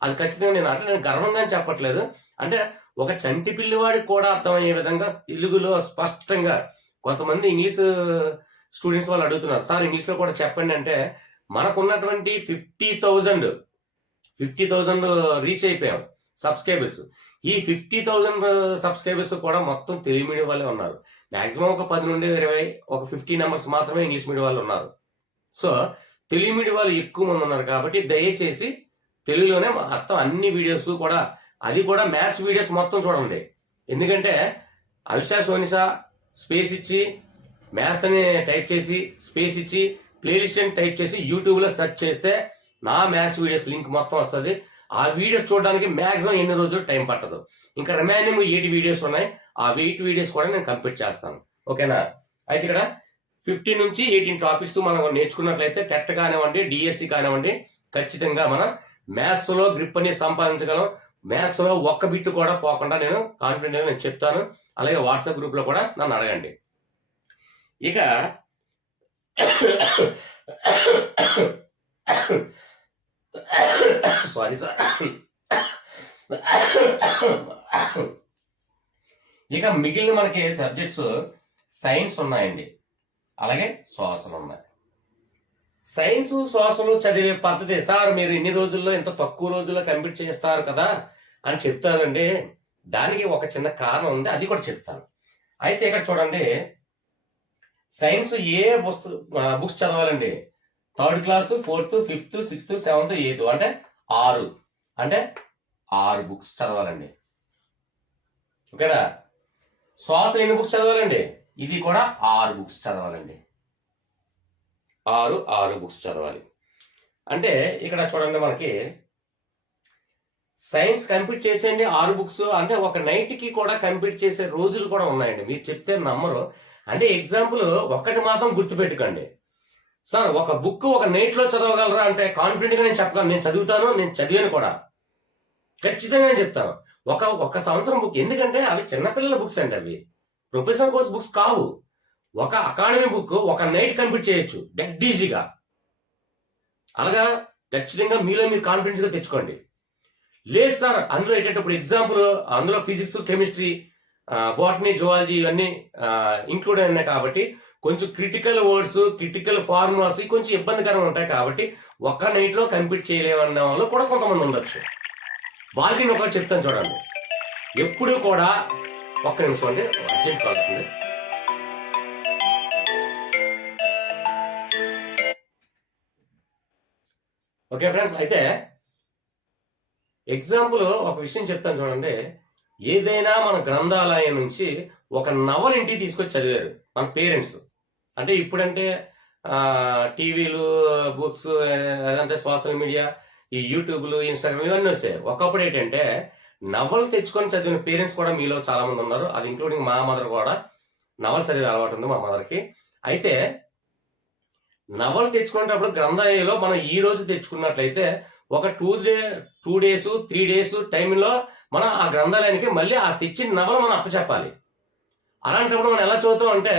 అది ఖచ్చితంగా నేను గర్వంగా చెప్పట్లేదు. అంటే ఒక చంటి పిల్లివాడికి కూడా అర్థమయ్యే విధంగా తెలుగులో స్పష్టంగా. కొంతమంది ఇంగ్లీష్ స్టూడెంట్స్ వాళ్ళు అడుగుతున్నారు, సార్ ఇంగ్లీష్లో కూడా చెప్పండి అంటే, మనకున్నటువంటి 50,000 రీచ్ అయిపోయాం సబ్స్క్రైబర్స్. ఈ 50,000 సబ్స్క్రైబర్స్ కూడా మొత్తం తెలుగు మీడియం వాళ్ళే ఉన్నారు. మ్యాక్సిమం ఒక 10 నుండి 20, ఒక 50 నెంబర్స్ మాత్రమే ఇంగ్లీష్ మీడియం వాళ్ళు ఉన్నారు. సో తెలుగు మీడియం వాళ్ళు ఎక్కువ మంది ఉన్నారు కాబట్టి దయచేసి తెలుగులోనే మొత్తం అన్ని వీడియోస్ కూడా, అది కూడా మ్యాథ్స్ వీడియోస్ మొత్తం చూడండి. ఎందుకంటే అవిషా సోనిసా స్పేస్ ఇచ్చి మ్యాథ్స్ అని టైప్ చేసి స్పేస్ ఇచ్చి ప్లేలిస్ట్ అని టైప్ చేసి యూట్యూబ్లో సెర్చ్ చేస్తే నా మ్యాథ్స్ వీడియోస్ లింక్ మొత్తం వస్తుంది. ఆ వీడియోస్ చూడడానికి మ్యాక్సిమం ఎన్ని రోజులు టైం పట్టదు. ఇంకా రిమైనింగ్ 8 వీడియోస్ ఉన్నాయి. ఆ 8 వీడియోస్ కూడా నేను కంప్లీట్ చేస్తాను. ఓకేనా? అయితే ఇక్కడ 15 నుంచి 18 టాపిక్స్ మనం నేర్చుకున్నట్లయితే టెట్ కానివ్వండి, డిఎస్సి కానివ్వండి, ఖచ్చితంగా మనం మ్యాథ్స్ లో గ్రిప్ అనేది సంపాదించగలం. మ్యాథ్స్ లో ఒక్క బిట్ కూడా పోకుండా నేను కాన్ఫిడెంట్ గా నేను చెప్తాను. అలాగే వాట్సాప్ గ్రూప్ లో కూడా నన్ను అడగండి. ఇక సారీ సార్. ఇక మిగిలిన మనకి సబ్జెక్ట్స్ సైన్స్ ఉన్నాయండి, అలాగే సోషల్ ఉన్నాయి. సైన్స్ సోషల్ చదివే పద్ధతి సార్ మీరు ఇన్ని రోజుల్లో ఇంత తక్కువ రోజుల్లో కంప్లీట్ చేస్తారు కదా అని చెప్తారండి. దానికి ఒక చిన్న కారణం ఉంది, అది కూడా చెప్తాను. అయితే ఇక్కడ చూడండి, సైన్స్ ఏ బుక్స్ చదవాలండి? 3rd class, 4th, 5th, 6th, 7th, 8th అంటే 6 బుక్స్ చదవాలండి. ఓకేనా? సోషల్ ఎన్ని బుక్స్ చదవాలండి? ఇది కూడా 6 బుక్స్ చదవాలండి. 6 బుక్స్ చదవాలి. అంటే ఇక్కడ చూడండి, మనకి సైన్స్ కంప్లీట్ చేసేయండి 6 బుక్స్ అంటే ఒక నైట్కి కూడా కంప్లీట్ చేసే రోజులు కూడా ఉన్నాయండి. మీరు చెప్తే నమ్మరు. అంటే ఎగ్జాంపుల్ ఒక్కటి మాత్రం గుర్తుపెట్టుకోండి సార్, ఒక బుక్ ఒక నైట్ లో చదవగలరా అంటే కాన్ఫిడెంట్ గా నేను చెప్పగలను. నేను చదువుతాను, నేను చదివాను కూడా, ఖచ్చితంగా నేను చెప్తాను. ఒక సంవత్సరం బుక్, ఎందుకంటే అవి చిన్నపిల్లల బుక్స్ అండి, అవి ప్రొఫెషనల్ కోర్స్ బుక్స్ కావు. ఒక అకాడమీ బుక్ ఒక నైట్ కంప్లీట్ చేయొచ్చు డెడ్ ఈజీగా. అలాగా ఖచ్చితంగా మీలో మీరు కాన్ఫిడెన్స్ గా తెచ్చుకోండి. లేదు సార్, అందులో ఏంటంటే ఎగ్జాంపుల్ అందులో ఫిజిక్స్, కెమిస్ట్రీ, బాటనీ, జువాలజీ ఇవన్నీ ఇంక్లూడ్ అయినాయి కాబట్టి కొంచెం క్రిటికల్ వర్డ్స్, క్రిటికల్ ఫార్ములాస్ కొంచెం ఇబ్బందికరంగా ఉంటాయి కాబట్టి ఒక్క నైట్ లో కంప్లీట్ చేయలేమన్న వాళ్ళు కూడా కొంతమంది ఉండొచ్చు. వాళ్ళకి నేను ఒకటి చెప్తాను చూడండి, ఎప్పుడు కూడా ఒక్క నిమిషం అండి, అర్జెంట్ కాల్ వస్తుంది. ఓకే ఫ్రెండ్స్, అయితే ఎగ్జాంపుల్ ఒక విషయం చెప్తాను చూడండి. ఏదైనా మన గ్రంథాలయం నుంచి ఒక నవల ఇంటికి తీసుకొచ్చి చదివారు మన పేరెంట్స్. అంటే ఇప్పుడంటే టీవీలు, బుక్స్, అదంటే సోషల్ మీడియా, ఈ యూట్యూబ్లు, ఇన్స్టాగ్రామ్ ఇవన్నీ వస్తాయి. ఒకప్పుడు ఏంటంటే నవలు తెచ్చుకొని చదివిన పేరెంట్స్ కూడా మీలో చాలా మంది ఉన్నారు. అది ఇంక్లూడింగ్ మా మదర్ కూడా నవలు చదివే అలవాటు ఉంది మా మదర్కి. అయితే నవలు తెచ్చుకునేటప్పుడు గ్రంథాలయంలో మనం ఈ రోజు తెచ్చుకున్నట్లయితే ఒక 2 days 3 days టైంలో మనం ఆ గ్రంథాలయానికి మళ్ళీ ఆ తెచ్చిన నవల మనం అప్పచెప్పాలి. అలాంటప్పుడు మనం ఎలా చదువుతాం అంటే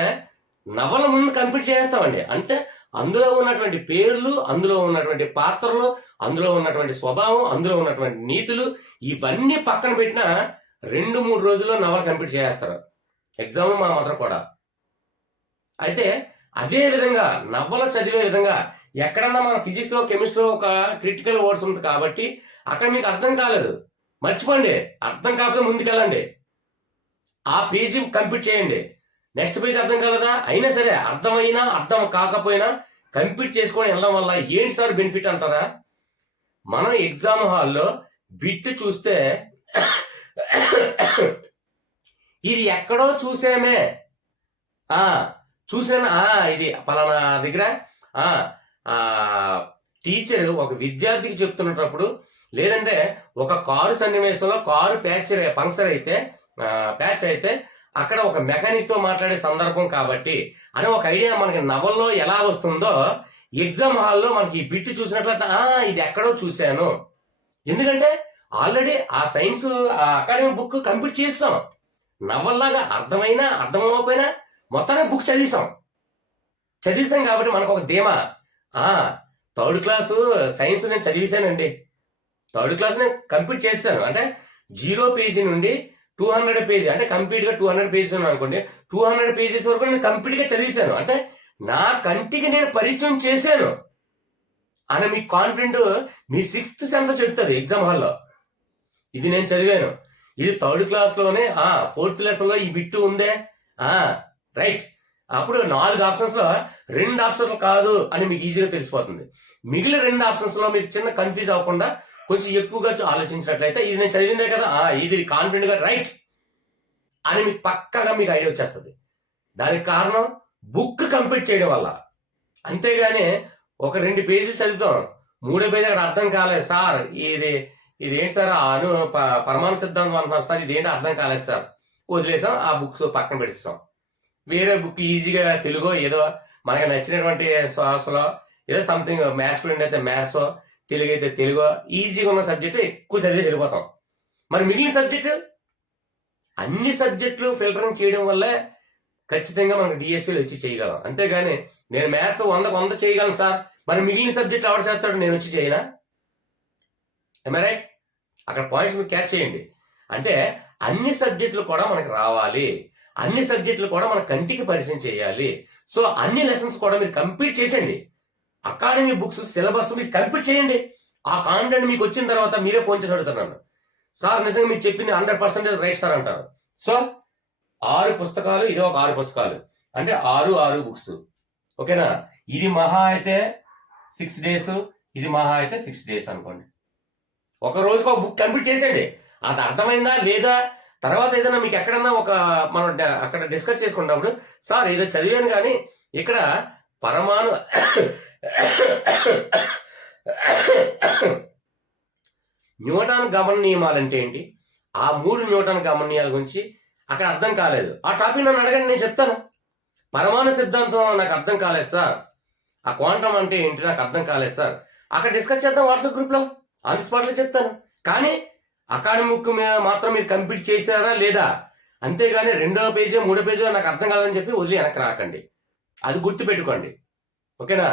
నవల ముందు కంప్లీట్ చేస్తామండి. అంటే అందులో ఉన్నటువంటి పేర్లు, అందులో ఉన్నటువంటి పాత్రలు, అందులో ఉన్నటువంటి స్వభావం, అందులో ఉన్నటువంటి నీతులు ఇవన్నీ పక్కన పెట్టిన 2-3 రోజుల్లో నవల కంప్లీట్ చేస్తారు. ఎగ్జామ్ మా మదర్ కూడా. అయితే అదే విధంగా నవల చదివే విధంగా ఎక్కడన్నా మన ఫిజిక్స్ లో, కెమిస్ట్రీలో ఒక క్రిటికల్ వర్డ్స్ ఉంది కాబట్టి అక్కడ మీకు అర్థం కాలేదు, మర్చిపోండి. అర్థం కాకపోతే ముందుకెళ్ళండి, ఆ పేజీ కంప్లీట్ చేయండి. నెక్స్ట్ పేజ్ అర్థం కాలేదా, అయినా సరే అర్థమైనా అర్థం కాకపోయినా కంప్లీట్ చేసుకొని వెళ్ళడం వల్ల ఏంటి సార్ బెనిఫిట్ అంటారా? మనం ఎగ్జామ్ హాల్లో బిట్ చూస్తే ఇది ఎక్కడో చూసామే, చూసాను, ఇది పలానా దగ్గర టీచర్ ఒక విద్యార్థికి చెప్తున్నప్పుడు, లేదంటే ఒక కారు సన్నివేశంలో కారు ప్యాచ్ అయితే అక్కడ ఒక మెకానిక్ తో మాట్లాడే సందర్భం కాబట్టి అని ఒక ఐడియా మనకి నవల్లో ఎలా వస్తుందో ఎగ్జామ్ హాల్లో మనకి ఈ బిట్ చూసినట్లయితే ఇది ఎక్కడో చూశాను. ఎందుకంటే ఆల్రెడీ ఆ సైన్స్ అకాడమిక్ బుక్ కంప్లీట్ చేస్తాం. నవల్లాగా అర్థమైనా అర్థం అవ్వకపోయినా మొత్తాన్ని బుక్ చదివిస్తాం కాబట్టి మనకు ఒక ధీమా. 3rd క్లాస్ సైన్స్ నేను చదివిసానండి, 3rd క్లాస్ నేను కంప్లీట్ చేస్తాను. అంటే 0 పేజీ నుండి 200 పేజీ, అంటే కంప్లీట్ గా 200 పేజెస్ అనుకోండి, 200 పేజెస్ వరకు నేను కంప్లీట్ గా చదివిసాను. అంటే నా కంటికి నేను పరిచయం చేశాను అని మీకు కాన్ఫిడెంట్ మీ 6th సెమ్ చెప్తుంది ఎగ్జామ్ హాల్లో. ఇది నేను చదివాను, ఇది 3rd క్లాస్ లోనే 4th లెసన్ లో ఈ బిట్టు ఉందే, రైట్ అప్పుడు 4 ఆప్షన్స్లో 2 ఆప్షన్లు కాదు అని మీకు ఈజీగా తెలిసిపోతుంది. మిగిలిన 2 ఆప్షన్స్లో మీరు చిన్న కన్ఫ్యూజ్ అవ్వకుండా కొంచెం ఎక్కువగా ఆలోచించినట్లయితే ఇది నేను చదివిందే కదా, ఇది కాన్ఫిడెంట్గా రైట్ అని మీకు పక్కాగా మీకు ఐడియా వచ్చేస్తుంది. దానికి కారణం బుక్ కంప్లీట్ చేయడం వల్ల. అంతేగాని ఒక 2 పేజీలు చదువుతాం, 3వ పేజీ అక్కడ అర్థం కాలేదు సార్, ఇది ఏంటి సార్ పరమాణు సిద్ధాంతం అంటున్నారు సార్, ఇదేంటి అర్థం కాలేదు సార్, వదిలేసాం, ఆ బుక్స్ పక్కన పెట్టిస్తాం. వేరే బుక్ ఈజీగా తెలుగు ఏదో మనకి నచ్చినటువంటి శ్వాసలో ఏదో సంథింగ్, మ్యాథ్స్ స్టూడెంట్ అయితే మ్యాథ్స్, తెలుగు అయితే తెలుగు, ఈజీగా ఉన్న సబ్జెక్టు ఎక్కువ చదివి వెళ్ళిపోతాం. మరి మిగిలిన సబ్జెక్టు అన్ని సబ్జెక్టులు ఫిల్టరింగ్ చేయడం వల్లే ఖచ్చితంగా మనకు డిఎస్సీలో వచ్చి చేయగలం. అంతేగాని నేను మ్యాథ్స్ 100 చేయగలను సార్, మరి మిగిలిన సబ్జెక్ట్ ఎవరు చేస్తాడు, నేను వచ్చి చేయనా? రైట్? అక్కడ పాయింట్స్ మీరు క్యాచ్ చేయండి. అంటే అన్ని సబ్జెక్టులు కూడా మనకు రావాలి, అన్ని సబ్జెక్టులు కూడా మన కంటికి పరిచయం చేయాలి. సో అన్ని లెసన్స్ కూడా మీరు కంప్లీట్ చేసేయండి. అకాడమీ బుక్స్ సిలబస్ మీరు కంప్లీట్ చేయండి. ఆ కాంటెంట్ మీకు వచ్చిన తర్వాత మీరే ఫోన్ చేసి అడుగుతున్నాను, సార్ నిజంగా మీరు చెప్పింది 100% రైట్ సార్ అంటారు. సో 6 పుస్తకాలు, ఇది ఒక 6 పుస్తకాలు, అంటే 6 బుక్స్. ఓకేనా? ఇది మహా అయితే 6 days, ఇది మహా అయితే 6 days అనుకోండి. ఒక రోజుకు ఒక బుక్ కంప్లీట్ చేసేయండి. అది అర్థమైందా లేదా తర్వాత ఏదైనా మీకు ఎక్కడన్నా మనం అక్కడ డిస్కస్ చేసుకున్నప్పుడు, సార్ ఏదో చదివాను కానీ ఇక్కడ పరమాణు న్యూటన్ గమన నియమాలు అంటే ఏంటి, ఆ 3 న్యూటన్ గమన నియమాల గురించి అక్కడ అర్థం కాలేదు, ఆ టాపిక్ నన్ను అడగండి, నేను చెప్తాను. పరమాణు సిద్ధాంతం నాకు అర్థం కాలేదు సార్, ఆ క్వాంటం అంటే ఏంటి నాకు అర్థం కాలేదు సార్, అక్కడ డిస్కస్ చేద్దాం వాట్సాప్ గ్రూప్లో, ఆన్ స్పాట్లో చెప్తాను. కానీ అకాడమిక్ మాత్రం మీరు కంప్లీట్ చేశారా లేదా, అంతేగాని 2వ పేజీ 3వ పేజీ నాకు అర్థం కాదని చెప్పి వదిలి వెనక్కి రాకండి. అది గుర్తుపెట్టుకోండి. ఓకేనా?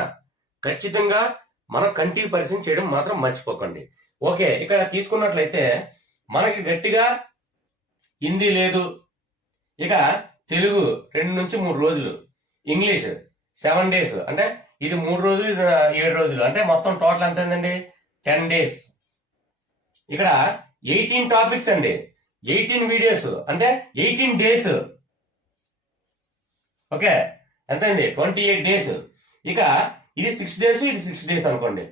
ఖచ్చితంగా మనం కంటికి పరిచయం చేయడం మాత్రం మర్చిపోకండి. ఓకే, ఇక్కడ తీసుకున్నట్లయితే మనకి గట్టిగా హిందీ లేదు, ఇక తెలుగు 2 నుంచి 3 రోజులు, ఇంగ్లీష్ 7 days, అంటే ఇది 3 రోజులు, ఇది 7 రోజులు, అంటే మొత్తం టోటల్ ఎంత అయిందండి, 10 days. ఇక్కడ 18 టాపిక్స్ అండి, 18 వీడియోస్, అంటే 18 days. ఓకే, ఎంత అయింది, 28 days. ఇక ఇది 6 days, ఇది 6 days అనుకోండి,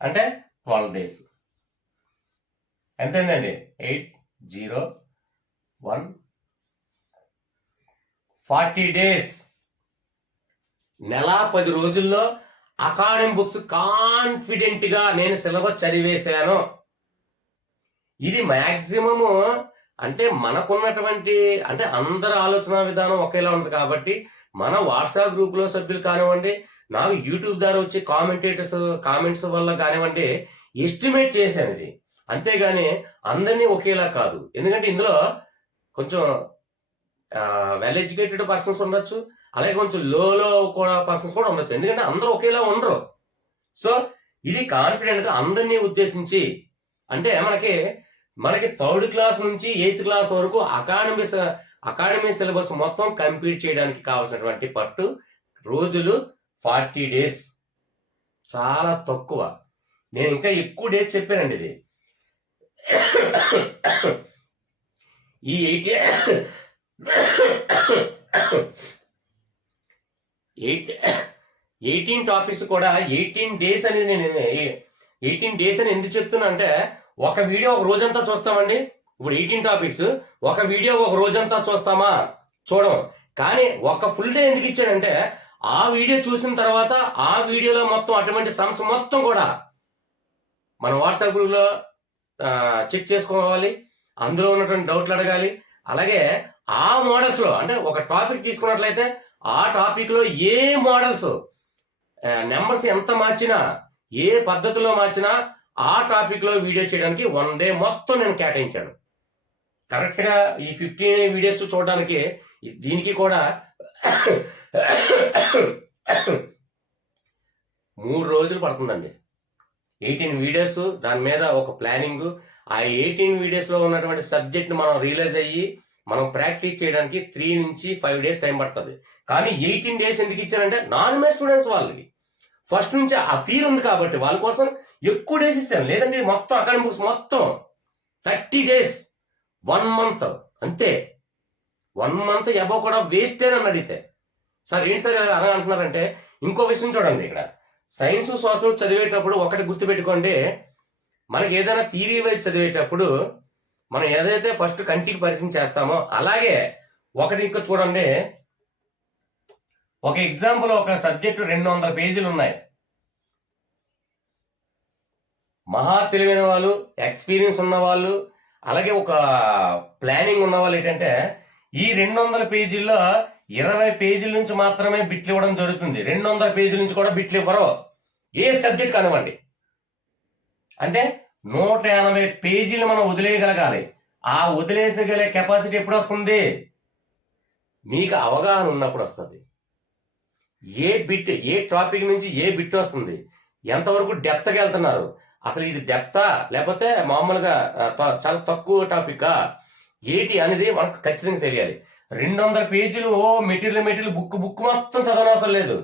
అంటే 12 days. ఎంత అయిందండి, 8, 0, 1, 40 days. నెల 10 రోజుల్లో అకాడమిక్ బుక్స్ కాన్ఫిడెంట్ గా నేను సిలబస్ చదివేశాను. ఇది మ్యాక్సిమము, అంటే మనకున్నటువంటి, అంటే అందరి ఆలోచన విధానం ఒకేలా ఉంటుంది కాబట్టి మన వాట్సాప్ గ్రూప్ లో సభ్యులు కానివ్వండి, నాకు యూట్యూబ్ ద్వారా వచ్చే కామెంట్స్ వల్ల కానివ్వండి, ఎస్టిమేట్ చేశాను ఇది. అంతేగాని అందరినీ ఒకేలా కాదు. ఎందుకంటే ఇందులో కొంచెం వెల్ ఎడ్యుకేటెడ్ పర్సన్స్ ఉండొచ్చు, అలాగే కొంచెం లో కూడా పర్సన్స్ కూడా ఉండొచ్చు. ఎందుకంటే అందరూ ఒకేలా ఉండరు. సో ఇది కాన్ఫిడెంట్ గా అందరినీ ఉద్దేశించి, అంటే మనకి 3rd class నుంచి 8th class వరకు అకాడమీ సిలబస్ మొత్తం కంప్లీట్ చేయడానికి కావాల్సినటువంటి పట్టు రోజులు 40 days. చాలా తక్కువ. నేను ఇంకా ఎక్కువ డేస్ చెప్పానండి. ఇది ఈ 18 టాపిక్స్ కూడా 18 days అనేది నేను 18 days అని ఎందుకు చెప్తున్నా అంటే, ఒక వీడియో ఒక రోజంతా చూస్తామండి. ఇప్పుడు 18 టాపిక్స్ ఒక వీడియో ఒక రోజంతా చూస్తామా, చూడం. కానీ ఒక ఫుల్ డే ఎందుకు ఇచ్చానంటే, ఆ వీడియో చూసిన తర్వాత ఆ వీడియోలో మొత్తం అటువంటి సమ్స్ మొత్తం కూడా మన వాట్సాప్ గ్రూప్లో చెక్ చేసుకోవాలి, అందులో ఉన్నటువంటి డౌట్లు అడగాలి. అలాగే ఆ మోడల్స్ లో, అంటే ఒక టాపిక్ తీసుకున్నట్లయితే ఆ టాపిక్ లో ఏ మోడల్స్ నెంబర్స్ ఎంత మార్చినా, ఏ పద్ధతిలో మార్చినా ఆ టాపిక్ లో వీడియో చేయడానికి 1 day మొత్తం నేను కేటాయించాను. కరెక్ట్ గా ఈ 15 వీడియోస్ చూడడానికి దీనికి కూడా 3 రోజులు పడుతుందండి. 18 వీడియోస్, దాని మీద ఒక ప్లానింగ్, ఆ 18 వీడియోస్ లో ఉన్నటువంటి సబ్జెక్ట్ మనం రియలైజ్ అయ్యి మనం ప్రాక్టీస్ చేయడానికి 3 నుంచి 5 days టైం పడుతుంది. కానీ 18 days ఎందుకు ఇచ్చానంటే, నాన్ స్టూడెంట్స్ వాళ్ళకి ఫస్ట్ నుంచి ఆ ఫీల్ ఉంది కాబట్టి వాళ్ళ కోసం ఎక్కువ డేస్ ఇచ్చాను. లేదంటే మొత్తం అకాడమిక్స్ మొత్తం 30 days, 1 month అంతే. 1 month అబౌవ్ కూడా వేస్ట్ అని అడిగితే. సార్ ఏంటి సార్ అలా అంటున్నారంటే, ఇంకో విషయం చూడండి ఇక్కడ. సైన్స్ సోషల్ చదివేటప్పుడు ఒకటి గుర్తుపెట్టుకోండి, మనకి ఏదైనా థియరీ వైజ్ చదివేటప్పుడు మనం ఏదైతే ఫస్ట్ కంటికి పరిచయం చేస్తామో అలాగే ఒకటి ఇంకా చూడండి. ఒక ఎగ్జాంపుల్, ఒక సబ్జెక్టు 200 పేజీలు ఉన్నాయి. మహా తెలివైన వాళ్ళు, ఎక్స్పీరియన్స్ ఉన్న వాళ్ళు, అలాగే ఒక ప్లానింగ్ ఉన్న వాళ్ళు ఏంటంటే ఈ 200 పేజీల్లో 20 పేజీల నుంచి మాత్రమే బిట్లు ఇవ్వడం జరుగుతుంది. 200 పేజీల నుంచి కూడా బిట్లు ఇవ్వరు, ఏ సబ్జెక్ట్ కానివ్వండి. అంటే 180 పేజీలు మనం వదిలేయగలగాలి. ఆ వదిలేసగలే కెపాసిటీ ఎప్పుడు వస్తుంది? మీకు అవగాహన ఉన్నప్పుడు వస్తుంది. ఏ బిట్, ఏ టాపిక్ నుంచి ఏ బిట్ వస్తుంది, ఎంతవరకు డెప్త్కి వెళ్తున్నారు, అసలు ఇది డెప్తా లేకపోతే మామూలుగా చాలా తక్కువ టాపికా ఏంటి అనేది మనకు ఖచ్చితంగా తెలియాలి. 200 పేజీలు మెటీరియల్ బుక్ మొత్తం చదవనవసరం లేదు.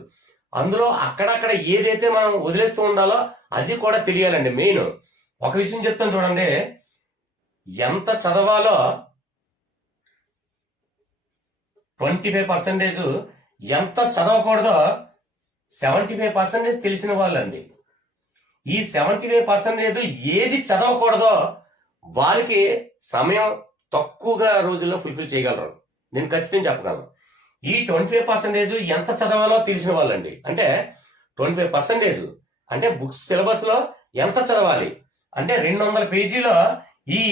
అందులో అక్కడక్కడ ఏదైతే మనం వదిలేస్తూ ఉండాలో అది కూడా తెలియాలండి. మెయిన్ ఒక విషయం చెప్తాను చూడండి, ఎంత చదవాలో 25%, ఎంత చదవకూడదో 75% తెలిసిన వాళ్ళండి. ఈ 75% ఏది చదవకూడదో వారికి సమయం తక్కువగా రోజుల్లో ఫుల్ఫిల్ చేయగలరు, నేను ఖచ్చితంగా చెప్పగలను. ఈ 25% ఎంత చదవాలో తెలిసిన వాళ్ళండి. అంటే 25% అంటే బుక్స్ సిలబస్ లో ఎంత చదవాలి అంటే 200 పేజీలో ఈ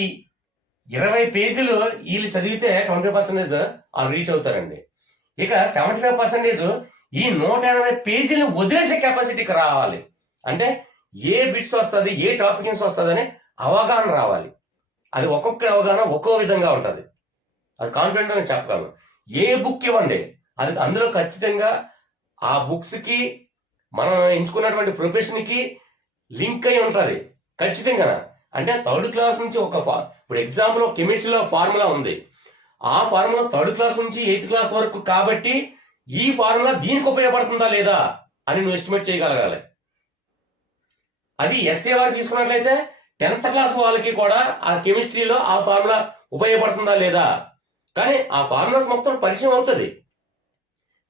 20 పేజీలు వీళ్ళు చదివితే 25% వాళ్ళు రీచ్ అవుతారండి. ఇక 75% ఈ 180 పేజీలు వదిలేసే కెపాసిటీకి రావాలి. అంటే ఏ బిట్స్ వస్తుంది, ఏ టాపిక్స్ వస్తుంది అని అవగాహన రావాలి. అది ఒక్కొక్క అవగాహన ఒక్కో విధంగా ఉంటుంది, అది కాన్ఫిడెంట్ అని చెప్పగలను. ఏ బుక్ ఇవ్వండి, అది అందులో ఖచ్చితంగా ఆ బుక్స్ కి మనం ఎంచుకున్నటువంటి ప్రొఫెషన్ కి లింక్ అయి ఉంటుంది ఖచ్చితంగా. అంటే 3rd క్లాస్ నుంచి ఇప్పుడు ఎగ్జాంపుల్ కెమిస్ట్రీలో ఫార్ములా ఉంది, ఆ ఫార్ములా 3rd క్లాస్ నుంచి 8th క్లాస్ వరకు కాబట్టి ఈ ఫార్ములా దీనికి ఉపయోగపడుతుందా లేదా అని నువ్వు ఎస్టిమేట్ చేయగలగాలి. అది ఎస్ఏ వారు తీసుకున్నట్లయితే 10th క్లాస్ వాళ్ళకి కూడా ఆ కెమిస్ట్రీలో ఆ ఫార్ములా ఉపయోగపడుతుందా లేదా, కానీ ఆ ఫార్ములాస్ మొత్తం పరిచయం అవుతుంది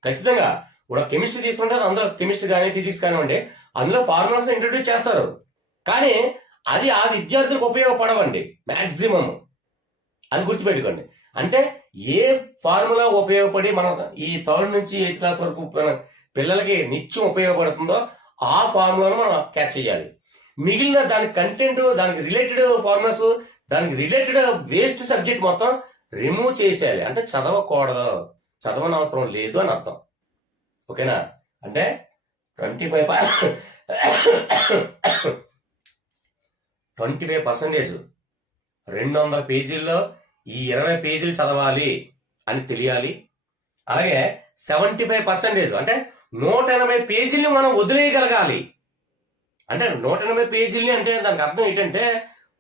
ఖచ్చితంగా. ఇప్పుడు కెమిస్ట్రీ తీసుకుంటే అందులో కెమిస్ట్రీ కానీ ఫిజిక్స్ కానివ్వండి, అందులో ఫార్ములాస్ ఇంట్రడ్యూస్ చేస్తారు, కానీ అది ఆ విద్యార్థులకు ఉపయోగపడవండి మ్యాక్సిమం. అది గుర్తుపెట్టుకోండి. అంటే ఏ ఫార్ములా ఉపయోగపడి మనం ఈ 3rd నుంచి 8th క్లాస్ వరకు పిల్లలకి నిత్యం ఉపయోగపడుతుందో ఆ ఫార్ములాను మనం క్యాచ్ చేయాలి. మిగిలిన దాని కంటెంట్, దానికి రిలేటెడ్ ఫార్ములాస్, దానికి రిలేటెడ్ వేస్ట్ సబ్జెక్ట్ మొత్తం రిమూవ్ చేసేయాలి. అంటే చదవకూడదు, చదవనవసరం లేదు అని అర్థం. ఓకేనా? అంటే 25% 200 పేజీల్లో ఈ 20 పేజీలు చదవాలి అని తెలియాలి. అలాగే 75% అంటే 180 పేజీల్ని మనం వదిలేయగలగాలి. అంటే 180 పేజీల్ని అంటే దానికి అర్థం ఏంటంటే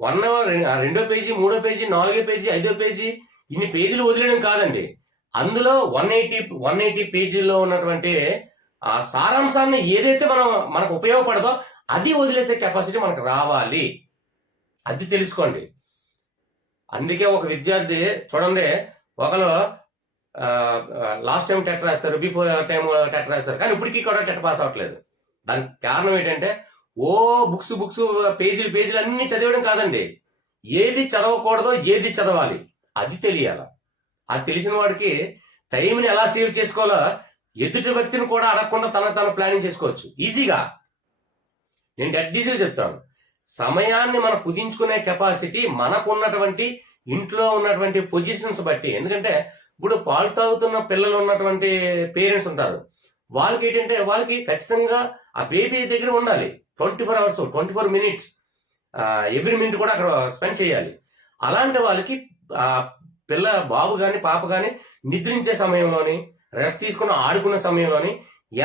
1 అవర్, 2వ పేజీ, 3వ పేజీ, 4వ పేజీ, 5వ పేజీ, ఇన్ని పేజీలు వదిలేయడం కాదండి. అందులో 180 పేజీల్లో ఉన్నటువంటి ఆ సారాంశాన్ని ఏదైతే మనకు ఉపయోగపడదో అది వదిలేసే కెపాసిటీ మనకు రావాలి, అది తెలుసుకోండి. అందుకే ఒక విద్యార్థి చూడండి, ఒకరు లాస్ట్ టైం టెట్ రాస్తారు, బిఫోర్ టైం టెట్ రాస్తారు, కానీ ఇప్పటికీ కూడా టెట్ పాస్ అవ్వట్లేదు. దానికి కారణం ఏంటంటే బుక్స్ పేజీలు అన్ని చదివడం కాదండి, ఏది చదవకూడదో ఏది చదవాలి అది తెలియాల. అది తెలిసిన వాడికి టైంని ఎలా సేవ్ చేసుకోవాలో ఎదుటి వ్యక్తిని కూడా అడగకుండా తను ప్లానింగ్ చేసుకోవచ్చు ఈజీగా. నేను డెడ్ ఈజీగా చెప్తాను, సమయాన్ని మనం కుదించుకునే కెపాసిటీ మనకున్నటువంటి ఇంట్లో ఉన్నటువంటి పొజిషన్స్ బట్టి. ఎందుకంటే ఇప్పుడు పాలు తాగుతున్న పిల్లలు ఉన్నటువంటి పేరెంట్స్ ఉంటారు, వాళ్ళకి ఏంటంటే వాళ్ళకి ఖచ్చితంగా ఆ బేబీ దగ్గర ఉండాలి 24 అవర్స్, 24 మినిట్స్, ఎవ్రీ మినిట్ కూడా అక్కడ స్పెండ్ చేయాలి. అలాంటి వాళ్ళకి బాబు కానీ పాప కానీ నిద్రించే సమయంలోని, రెస్ట్ తీసుకుని ఆడుకునే సమయంలోని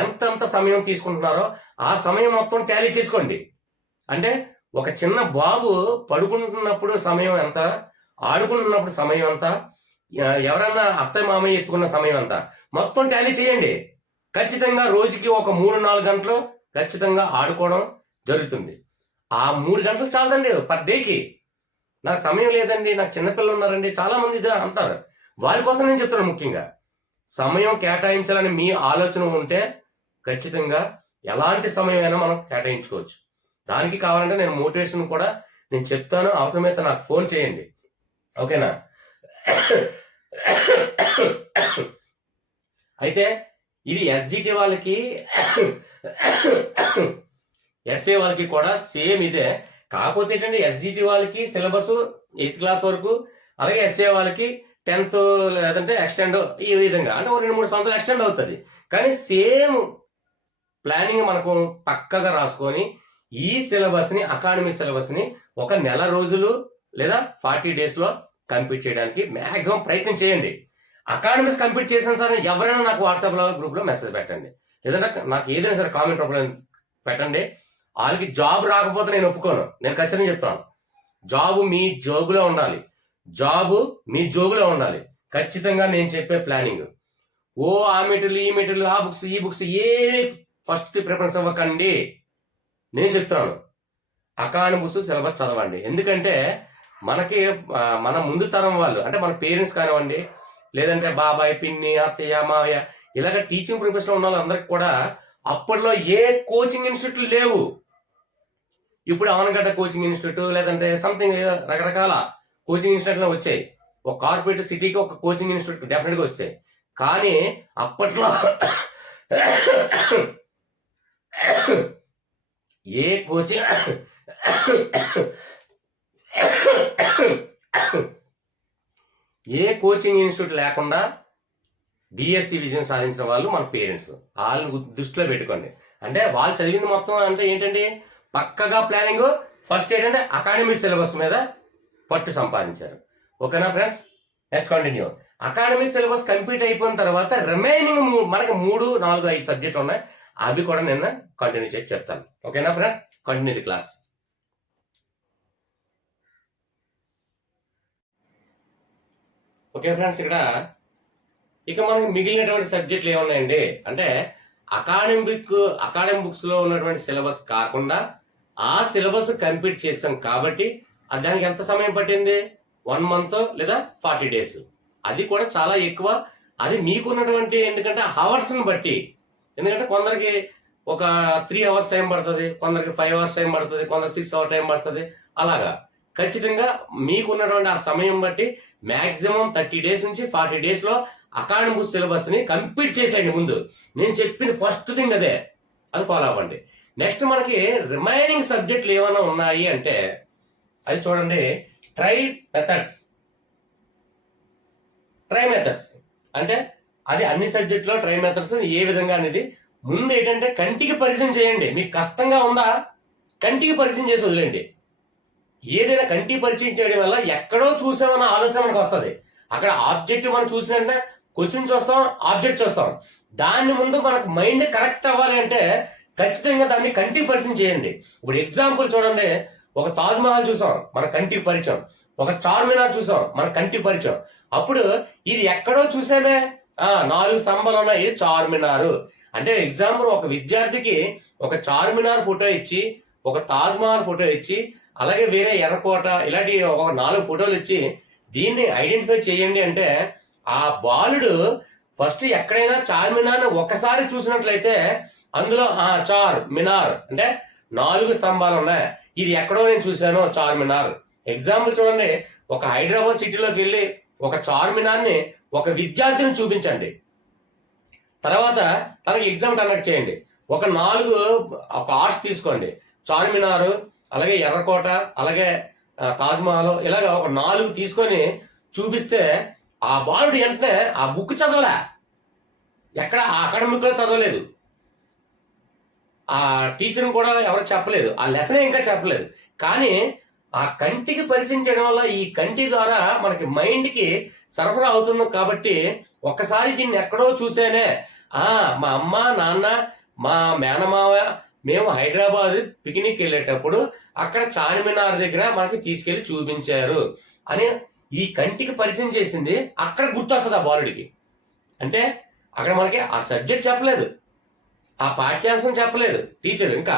ఎంతంత సమయం తీసుకుంటున్నారో ఆ సమయం మొత్తం టాలీ చేసుకోండి. అంటే ఒక చిన్న బాబు పడుకుంటున్నప్పుడు సమయం ఎంత, ఆడుకుంటున్నప్పుడు సమయం ఎంత, ఎవరన్నా అత్తయ్య మామయ్య ఎత్తుకున్న సమయం ఎంత, మొత్తం టాలీ చేయండి. ఖచ్చితంగా రోజుకి ఒక 3-4 గంటలు ఖచ్చితంగా ఆడుకోవడం జరుగుతుంది. ఆ 3 గంటలు చాలదండి పర్ డేకి. నాకు సమయం లేదండి, నాకు చిన్నపిల్లలు ఉన్నారండి, చాలా మంది ఇదే అంటారు. వారి కోసం నేను చెప్తాను. ముఖ్యంగా సమయం కేటాయించాలని మీ ఆలోచన ఉంటే ఖచ్చితంగా ఎలాంటి సమయం అయినా మనం కేటాయించుకోవచ్చు. దానికి కావాలంటే నేను మోటివేషన్ కూడా నేను చెప్తాను, అవసరమైతే నాకు ఫోన్ చేయండి, ఓకేనా? అయితే ఇది ఎస్జిటి వాళ్ళకి ఎస్ఏ వాళ్ళకి కూడా సేమ్ ఇదే. కాకపోతే ఏంటంటే ఎస్జిటి వాళ్ళకి సిలబస్ 8th క్లాస్ వరకు, అలాగే ఎస్ఏ వాళ్ళకి 10th లేదంటే ఎక్స్టెండ్, ఈ విధంగా అంటే 2-3 సంవత్సరాలు ఎక్స్టెండ్ అవుతుంది. కానీ సేమ్ ప్లానింగ్ మనకు పక్కగా రాసుకొని ఈ సిలబస్ని, అకాడమిక్ సిలబస్ని ఒక నెల రోజులు లేదా 40 డేస్లో కంప్లీట్ చేయడానికి మ్యాక్సిమం ప్రయత్నం చేయండి. అకాడమిక్స్ కంప్లీట్ చేసిన సార్ ఎవరైనా నాకు వాట్సాప్లో గ్రూప్లో మెసేజ్ పెట్టండి, లేదంటే నాకు ఏదైనా సరే కామెంట్ రూపంలో పెట్టండి. వాళ్ళకి జాబ్ రాకపోతే నేను ఒప్పుకోను, నేను ఖచ్చితంగా చెప్తాను. జాబు మీ జోబులో ఉండాలి, జాబు మీ జోబులో ఉండాలి. ఖచ్చితంగా నేను చెప్పే ప్లానింగ్ ఆ మెటీరియల్, ఈ మెటీరియల్, ఆ బుక్స్, ఈ బుక్స్ ఏమి ఫస్ట్ ప్రిఫరెన్స్ ఇవ్వకండి. నేను చెప్తాను అకాడమిక్స్ సిలబస్ చదవండి. ఎందుకంటే మనకి మన ముందు తరం వాళ్ళు అంటే మన పేరెంట్స్ కానివ్వండి, లేదంటే బాబాయ్, పిన్ని, అత్తయ్య, మావయ్య, ఇలాగ టీచింగ్ ప్రొఫెషన్లో ఉన్న వాళ్ళందరికీ కూడా అప్పట్లో ఏ కోచింగ్ ఇన్స్టిట్యూట్లు లేవు. ఇప్పుడు అవనగడ్డ కోచింగ్ ఇన్స్టిట్యూట్ లేదంటే సంథింగ్ రకరకాల కోచింగ్ ఇన్స్టిట్యూట్లు వచ్చాయి. ఒక కార్పొరేట్ సిటీకి ఒక కోచింగ్ ఇన్స్టిట్యూట్ డెఫినెట్గా వస్తాయి. కానీ అప్పట్లో ఏ కోచింగ్ ఇన్స్టిట్యూట్ లేకుండా డిఎస్సి విజయం సాధించిన వాళ్ళు మన పేరెంట్స్. వాళ్ళని దృష్టిలో పెట్టుకోండి. అంటే వాళ్ళు చదివింది మొత్తం అంటే ఏంటంటే పక్కగా ప్లానింగ్, ఫస్ట్ ఏంటంటే అకాడమిక్ సిలబస్ మీద పట్టు సంపాదించారు. ఓకేనా friends? Next continue. Academic syllabus complete అయిపోయిన తర్వాత రిమైనింగ్ మనకి 3, 4, 5 సబ్జెక్టులు ఉన్నాయి. అవి కూడా నేను కంటిన్యూ చేసి చెప్తాను. ఓకేనా friends? Continue the class. Okay friends, ఇక మనకి మిగిలినటువంటి సబ్జెక్టులు ఏమున్నాయండి అంటే అకాడమిక్ బుక్స్ లో ఉన్నటువంటి సిలబస్ కాకుండా ఆ సిలబస్ కంప్లీట్ చేసాం కాబట్టి దానికి ఎంత సమయం పట్టింది? 1 month లేదా 40 days. అది కూడా చాలా ఎక్కువ. అది మీకున్నటువంటి ఎందుకంటే అవర్స్ని బట్టి, ఎందుకంటే కొందరికి ఒక 3 hours టైం పడుతుంది, కొందరికి 5 hours టైం పడుతుంది, కొందరికి 6 hours టైం పడుతుంది. అలాగా ఖచ్చితంగా మీకున్నటువంటి ఆ సమయం బట్టి మ్యాక్సిమం 30 days నుంచి 40 daysలో అకాడమిక్ సిలబస్ ని కంప్లీట్ చేసేయండి. ముందు నేను చెప్పిన ఫస్ట్ థింగ్ అదే, అది ఫాలో అవ్వండి. నెక్స్ట్ మనకి రిమైనింగ్ సబ్జెక్టులు ఏమైనా ఉన్నాయి అంటే అది చూడండి. ట్రై మెథడ్స్ అంటే అది అన్ని సబ్జెక్టులో ట్రై మెథడ్స్ ఏ విధంగా అనేది ముందు ఏంటంటే కంటికి పరిచయం చేయండి. మీకు కష్టంగా ఉందా కంటికి పరిచయం చేసి వదిలేండి. ఏదైనా కంటికి పరిచయం చేయడం వల్ల ఎక్కడో చూసామన్న ఆలోచన మనకు వస్తుంది. అక్కడ ఆబ్జెక్ట్ మనం చూసినట్టే క్వశ్చన్ చూస్తాం, ఆబ్జెక్ట్ చూస్తాం. దాని ముందు మనకు మైండ్ కరెక్ట్ అవ్వాలి అంటే ఖచ్చితంగా దాన్ని కంటికి పరిచయం చేయండి. ఇప్పుడు ఎగ్జాంపుల్ చూడండి, ఒక తాజ్ మహల్ చూసాం, మన కంటికి పరిచయం. ఒక చార్మినార్ చూసాం, మన కంటికి పరిచయం. అప్పుడు ఇది ఎక్కడో చూసామే, 4 స్తంభాలు ఉన్నాయి, ఇది చార్మినార్ అంటే ఎగ్జాంపుల్ ఒక విద్యార్థికి ఒక చార్మినార్ ఫోటో ఇచ్చి, ఒక తాజ్ మహల్ ఫోటో ఇచ్చి, అలాగే వేరే ఎర్రకోట ఇలాంటి ఒక 4 ఫోటోలు ఇచ్చి దీన్ని ఐడెంటిఫై చేయండి అంటే ఆ బాలుడు ఫస్ట్ ఎక్కడైనా చార్మినార్ ఒకసారి చూసినట్లయితే అందులో చార్ మినార్ అంటే 4 స్తంభాలు ఉన్నాయి, ఇది ఎక్కడో నేను చూశాను చార్మినార్. ఎగ్జాంపుల్ చూడండి, ఒక హైదరాబాద్ సిటీలోకి వెళ్ళి ఒక చార్మినార్ని ఒక విద్యార్థిని చూపించండి. తర్వాత తనకి ఎగ్జామ్ కండక్ట్ చేయండి. ఒక ఆర్ట్స్ తీసుకోండి, చార్మినార్, అలాగే ఎర్రకోట, అలాగే తాజ్మహల్, ఇలాగ ఒక 4 తీసుకొని చూపిస్తే ఆ బాలుడు వెంటనే ఆ బుక్ చదవలే, ఎక్కడ అకాడమిక్ లో చదవలేదు, ఆ టీచర్ కూడా ఎవరు చెప్పలేదు, ఆ లెసనే ఇంకా చెప్పలేదు. కానీ ఆ కంటికి పరిచయం చేయడం వల్ల ఈ కంటి ద్వారా మనకి మైండ్కి సరఫరా అవుతుంది. కాబట్టి ఒక్కసారి దీన్ని ఎక్కడో చూసేనే మా అమ్మ నాన్న మా మేనమావ మేము హైదరాబాద్ పిక్నిక్ వెళ్ళేటప్పుడు అక్కడ చార్మినార్ దగ్గర మనకి తీసుకెళ్లి చూపించారు అని ఈ కంటికి పరిచయం చేసింది అక్కడ గుర్తొస్తుంది ఆ బాలుడికి. అంటే అక్కడ మనకి ఆ సబ్జెక్ట్ చెప్పలేదు, ఆ పాఠ్యాంశం చెప్పలేదు, టీచర్ ఇంకా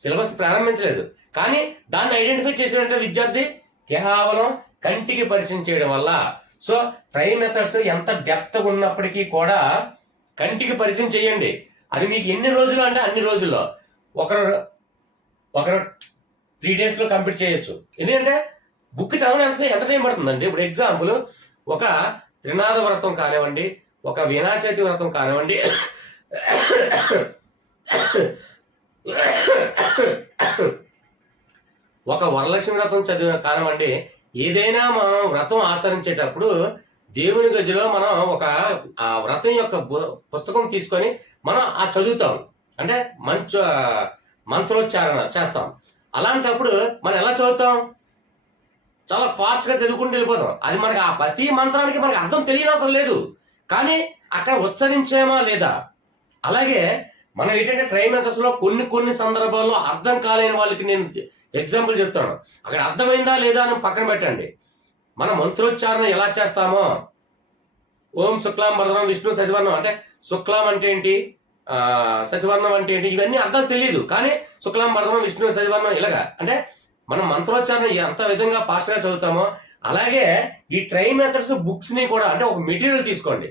సిలబస్ ప్రారంభించలేదు. కానీ దాన్ని ఐడెంటిఫై చేసినట్టు విద్యార్థి కేవలం కంటికి పరిచయం చేయడం వల్ల సో ట్రై మెథడ్స్ ఎంత డెప్త్ ఉన్నప్పటికీ కూడా కంటికి పరిచయం చేయండి. అది మీకు ఎన్ని రోజులు అంటే అన్ని రోజుల్లో. ఒకరు 3 days లో కంప్లీట్ చేయొచ్చు. ఎందుకంటే బుక్ చదవడం ఎంత టైం పడుతుందండి? ఇప్పుడు ఎగ్జాంపుల్, ఒక త్రినాథ వ్రతం కానివ్వండి, ఒక వినాయక చవితి వ్రతం కానివ్వండి, ఒక వరలక్ష్మి వ్రతం కానివ్వండి, ఏదైనా మనం వ్రతం ఆచరించేటప్పుడు దేవుని గదిలో మనం ఒక ఆ వ్రతం యొక్క పుస్తకం తీసుకొని మనం ఆ చదువుతాం, అంటే మంత్రోచ్చారణ చేస్తాం. అలాంటప్పుడు మనం ఎలా చదువుతాం? చాలా ఫాస్ట్ గా చదువుకుంటూ వెళ్ళిపోతాం. అది మనకి ఆ ప్రతి మంత్రానికి మనకి అర్థం తెలియని అవసరం లేదు, కానీ అక్కడ ఉచ్చరించేమా లేదా. అలాగే మనం ఏంటంటే ట్రై మెథడ్స్ లో కొన్ని సందర్భాల్లో అర్థం కాలేని వాళ్ళకి నేను ఎగ్జాంపుల్ చెప్తాను. అక్కడ అర్థమైందా లేదా అని పక్కన పెట్టండి. మన మంత్రోచ్చారణ ఎలా చేస్తామో, ఓం శుక్లాం వరదనం విష్ణు శశివర్ణం అంటే శుక్లాం అంటే ఏంటి, శశివర్ణం అంటే ఏంటి, ఇవన్నీ అర్థాలు తెలియదు. కానీ శుక్లాం వరదనం విష్ణు శశివర్ణం ఇలాగా అంటే మనం మంత్రోచ్చారణ ఎంత విధంగా ఫాస్ట్ గా చదువుతామో, అలాగే ఈ ట్రై మెథడ్స్ బుక్స్ ని కూడా, అంటే ఒక మెటీరియల్ తీసుకోండి,